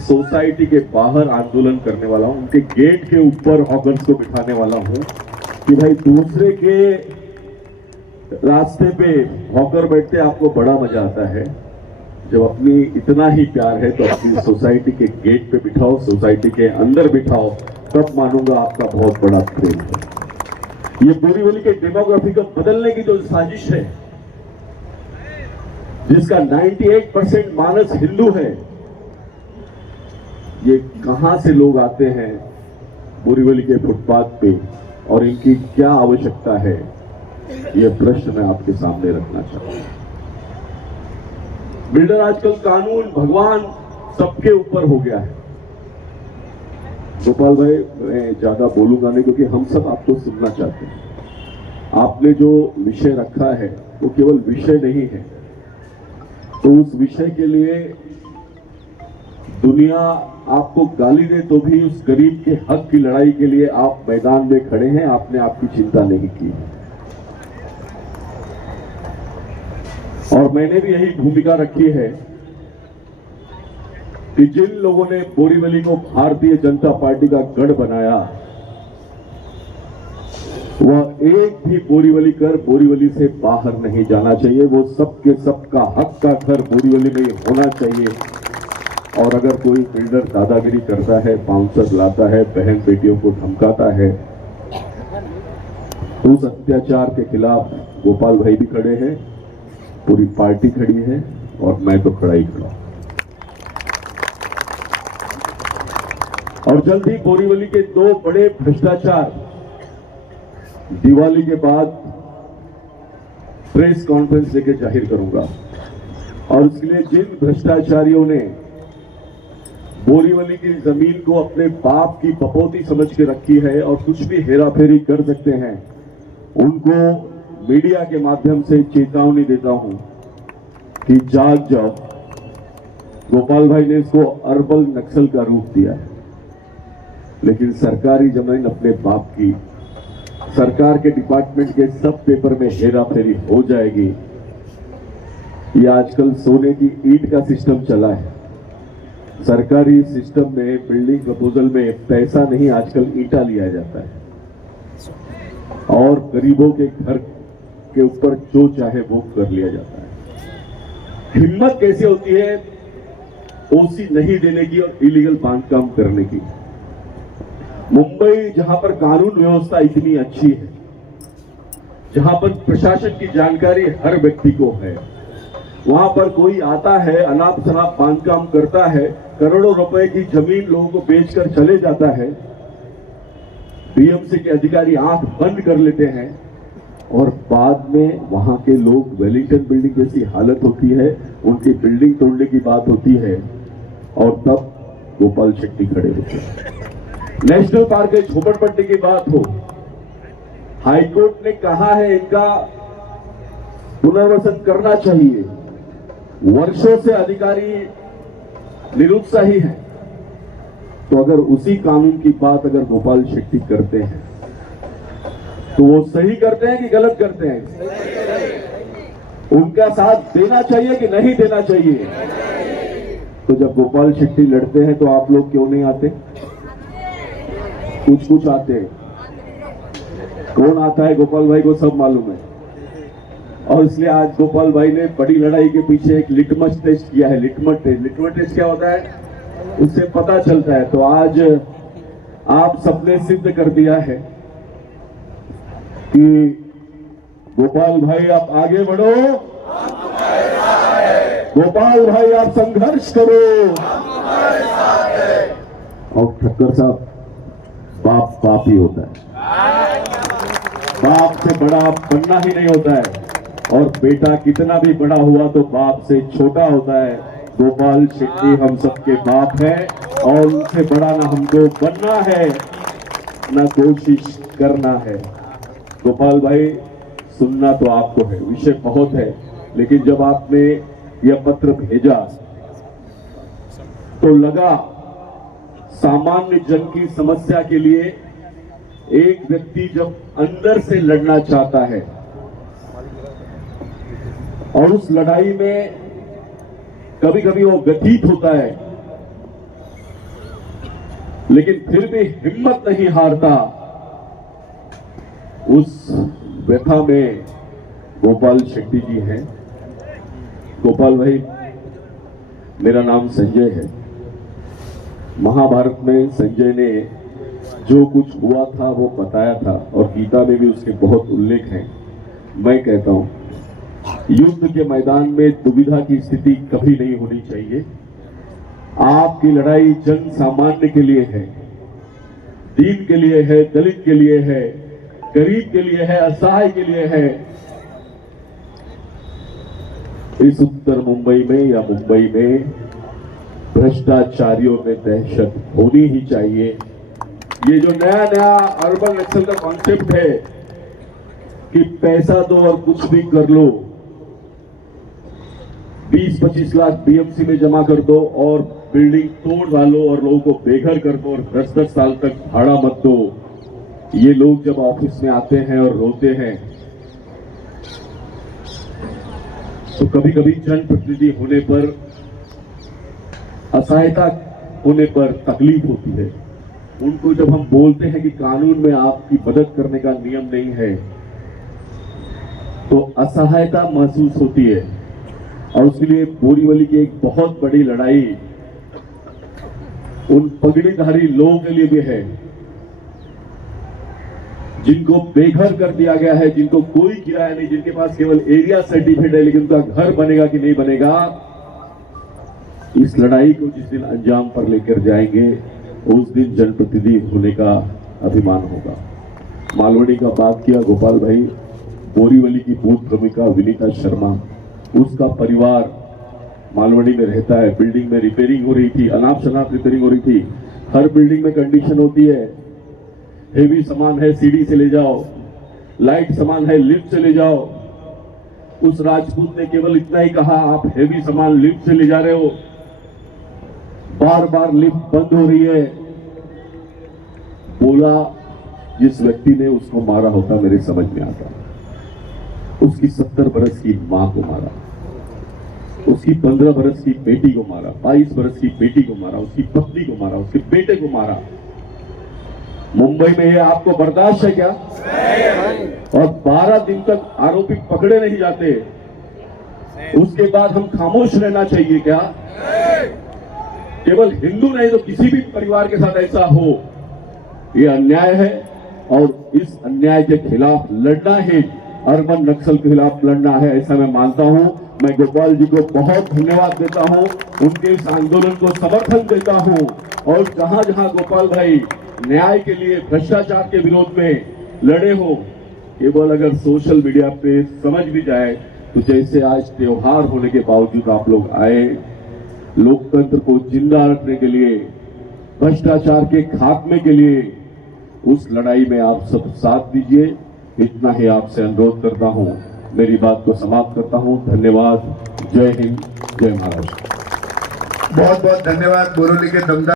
सोसाइटी के बाहर आंदोलन करने वाला हूं, उनके गेट के ऊपर हॉकर्स को बिठाने वाला हूं कि भाई दूसरे के रास्ते पे हॉकर बैठते आपको बड़ा मजा आता है। जब अपनी इतना ही प्यार है तो अपनी सोसाइटी के गेट पे बिठाओ, सोसाइटी के अंदर बिठाओ, तब मानूंगा आपका बहुत बड़ा प्रेम है। ये बोरीवली के डेमोग्राफी को बदलने की जो साजिश है, जिसका 98% मानस हिंदू है, ये कहां से लोग आते हैं बोरीवली के फुटपाथ पे और इनकी क्या आवश्यकता है, ये प्रश्न मैं आपके सामने रखना चाहता हूं। बिल्डर आजकल कानून भगवान सबके ऊपर हो गया है। गोपाल भाई, मैं ज्यादा बोलूंगा नहीं क्योंकि हम सब आपको सुनना चाहते हैं। आपने जो विषय रखा है वो केवल विषय नहीं है, तो उस विषय के लिए दुनिया आपको गाली दे तो भी उस गरीब के हक की लड़ाई के लिए आप मैदान में खड़े हैं, आपने आपकी चिंता नहीं की। और मैंने भी यही भूमिका रखी है कि जिन लोगों ने बोरीवली को भारतीय जनता पार्टी का गढ़ बनाया, वह एक भी बोरीवली कर बोरीवली से बाहर नहीं जाना चाहिए। वो सबके सबका हक का घर बोरीवली में होना चाहिए। और अगर कोई बिल्डर दादागिरी करता है, बाउंसर लाता है, बहन बेटियों को धमकाता है, तो उस अत्याचार के खिलाफ गोपाल भाई भी खड़े हैं, पूरी पार्टी खड़ी है और मैं तो खड़ा ही खड़ा। और जल्द ही बोरीवली के 2 बड़े भ्रष्टाचार दिवाली के बाद प्रेस कॉन्फ्रेंस लेकर जाहिर करूंगा। और उसके लिए जिन भ्रष्टाचारियों ने बोरीवली की जमीन को अपने बाप की बपौती समझ के रखी है और कुछ भी हेराफेरी कर सकते हैं, उनको मीडिया के माध्यम से चेतावनी देता हूं कि जाग जाओ। गोपाल भाई ने इसको अर्बन नक्सल का रूप दिया है, लेकिन सरकारी जमीन अपने बाप की, सरकार के डिपार्टमेंट के सब पेपर में हेराफेरी हो जाएगी। ये आजकल सोने की ईंट का सिस्टम चला है। सरकारी सिस्टम में बिल्डिंग प्रपोजल में पैसा नहीं, आजकल ईंटा लिया जाता है और गरीबों के घर के ऊपर जो चाहे वो कर लिया जाता है। हिम्मत कैसे होती है ओसी नहीं देने की और इलीगल बांधकाम करने की। मुंबई जहां पर कानून व्यवस्था इतनी अच्छी है, जहां पर प्रशासन की जानकारी हर व्यक्ति को है, वहां पर कोई आता है, अनाप शनाप बांधकाम करता है, करोड़ों रुपए की जमीन लोगों को बेचकर चले जाता है, बीएमसी के अधिकारी आंख बंद कर लेते हैं और बाद में वहां के लोग, वेलिंगटन बिल्डिंग जैसी हालत होती है, उनकी बिल्डिंग तोड़ने की बात होती है और तब गोपाल शेट्टी खड़े होते हैं। नेशनल पार्क के झोपड़पट्टी की बात हो, हाईकोर्ट ने कहा है इनका पुनर्वसन करना चाहिए। वर्षों से अधिकारी निरुत्साही है, तो अगर उसी कानून की बात अगर गोपाल शेट्टी करते हैं तो वो सही करते हैं कि गलत करते हैं? उनका साथ देना चाहिए कि नहीं देना चाहिए? तो जब गोपाल शेट्टी लड़ते हैं तो आप लोग क्यों नहीं आते? कुछ कुछ आते हैं। कौन आता है गोपाल भाई को सब मालूम है। और इसलिए आज गोपाल भाई ने बड़ी लड़ाई के पीछे एक लिटमस टेस्ट किया है। लिटमस टेस्ट क्या होता है? उससे पता चलता है। तो आज आप सबने सिद्ध कर दिया है कि गोपाल भाई आप आगे बढ़ो, गोपाल भाई आप संघर्ष करो। और ठक्कर साहब, बाप बाप ही होता है, बाप से बड़ा बनना ही नहीं होता है। और बेटा कितना भी बड़ा हुआ तो बाप से छोटा होता है। गोपाल शेट्टी हम सबके बाप हैं और उनसे बड़ा ना हमको बनना है ना कोशिश करना है। गोपाल भाई, सुनना तो आपको है, विषय बहुत है, लेकिन जब आपने यह पत्र भेजा तो लगा सामान्य जन की समस्या के लिए एक व्यक्ति जब अंदर से लड़ना चाहता है और उस लड़ाई में कभी कभी वो व्यतीत होता है, लेकिन फिर भी हिम्मत नहीं हारता, उस व्यथा में गोपाल शेट्टी जी हैं। गोपाल भाई, मेरा नाम संजय है। महाभारत में संजय ने जो कुछ हुआ था वो बताया था और गीता में भी उसके बहुत उल्लेख हैं। मैं कहता हूं, युद्ध के मैदान में दुविधा की स्थिति कभी नहीं होनी चाहिए। आपकी लड़ाई जन सामान्य के लिए है, दीन के लिए है, दलित के लिए है, गरीब के लिए है, असहाय के लिए है। इस उत्तर मुंबई में या मुंबई में भ्रष्टाचारियों में दहशत होनी ही चाहिए। ये जो नया नया अर्बन नक्सल का कॉन्सेप्ट है कि पैसा दो और कुछ भी कर लो, 20-25 लाख बीएमसी में जमा कर दो और बिल्डिंग तोड़ डालो और लोगों को बेघर कर दो और 10-10 साल तक भाड़ा मत दो। ये लोग जब ऑफिस में आते हैं और रोते हैं तो कभी कभी जनप्रतिनिधि होने पर, असहायता होने पर तकलीफ होती है। उनको जब हम बोलते हैं कि कानून में आपकी मदद करने का नियम नहीं है तो असहायता महसूस होती है। और उसके लिए बोरीवली की एक बहुत बड़ी लड़ाई उन पगड़ीधारी लोगों के लिए भी है जिनको बेघर कर दिया गया है, जिनको कोई किराया नहीं, जिनके पास केवल एरिया सर्टिफिकेट है, लेकिन उनका घर बनेगा कि नहीं बनेगा, इस लड़ाई को जिस दिन अंजाम पर लेकर जाएंगे उस दिन जनप्रतिनिधि होने का अभिमान होगा। मालवणी का बात किया गोपाल भाई, बोरीवली की बूथ प्रमुखा विनीता शर्मा, उसका परिवार मालवणी में रहता है। बिल्डिंग में रिपेयरिंग हो रही थी, अनाप शनाप रिपेयरिंग हो रही थी। हर बिल्डिंग में कंडीशन होती है, हेवी सामान है सीढ़ी से ले जाओ, लाइट सामान है लिफ्ट से ले जाओ। उस राजपूत ने केवल इतना ही कहा, आप हेवी सामान लिफ्ट से ले जा रहे हो, बार बार लिफ्ट बंद हो रही है। बोला जिस व्यक्ति ने उसको मारा होता मेरे समझ में आता। उसकी 70 बरस की मां को मारा, उसकी 15 बरस की बेटी को मारा, 22 बरस की बेटी को मारा, उसकी पत्नी को मारा, उसके बेटे को मारा। मुंबई में ये आपको बर्दाश्त है क्या? और 12 दिन तक आरोपी पकड़े नहीं जाते, उसके बाद हम खामोश रहना चाहिए क्या? केवल हिंदू नहीं तो किसी भी परिवार के साथ ऐसा हो, ये अन्याय है। और इस अन्याय के खिलाफ लड़ना है, अर्बन नक्सल के खिलाफ लड़ना है, ऐसा मैं मानता हूं। मैं गोपाल जी को बहुत धन्यवाद देता हूं, उनके इस आंदोलन को समर्थन देता हूं। और जहां जहां गोपाल भाई न्याय के लिए, भ्रष्टाचार के विरोध में लड़े हो, केवल अगर सोशल मीडिया पे समझ भी जाए तो जैसे आज त्योहार होने के बावजूद आप लोग आए, लोकतंत्र को जिंदा रखने के लिए, भ्रष्टाचार के खात्मे के लिए, उस लड़ाई में आप सब साथ दीजिए। इतना ही आपसे अनुरोध करता हूं, मेरी बात को समाप्त करता हूं। धन्यवाद। जय हिंद, जय महाराष्ट्र। बहुत बहुत धन्यवाद बोरीवली के दमदार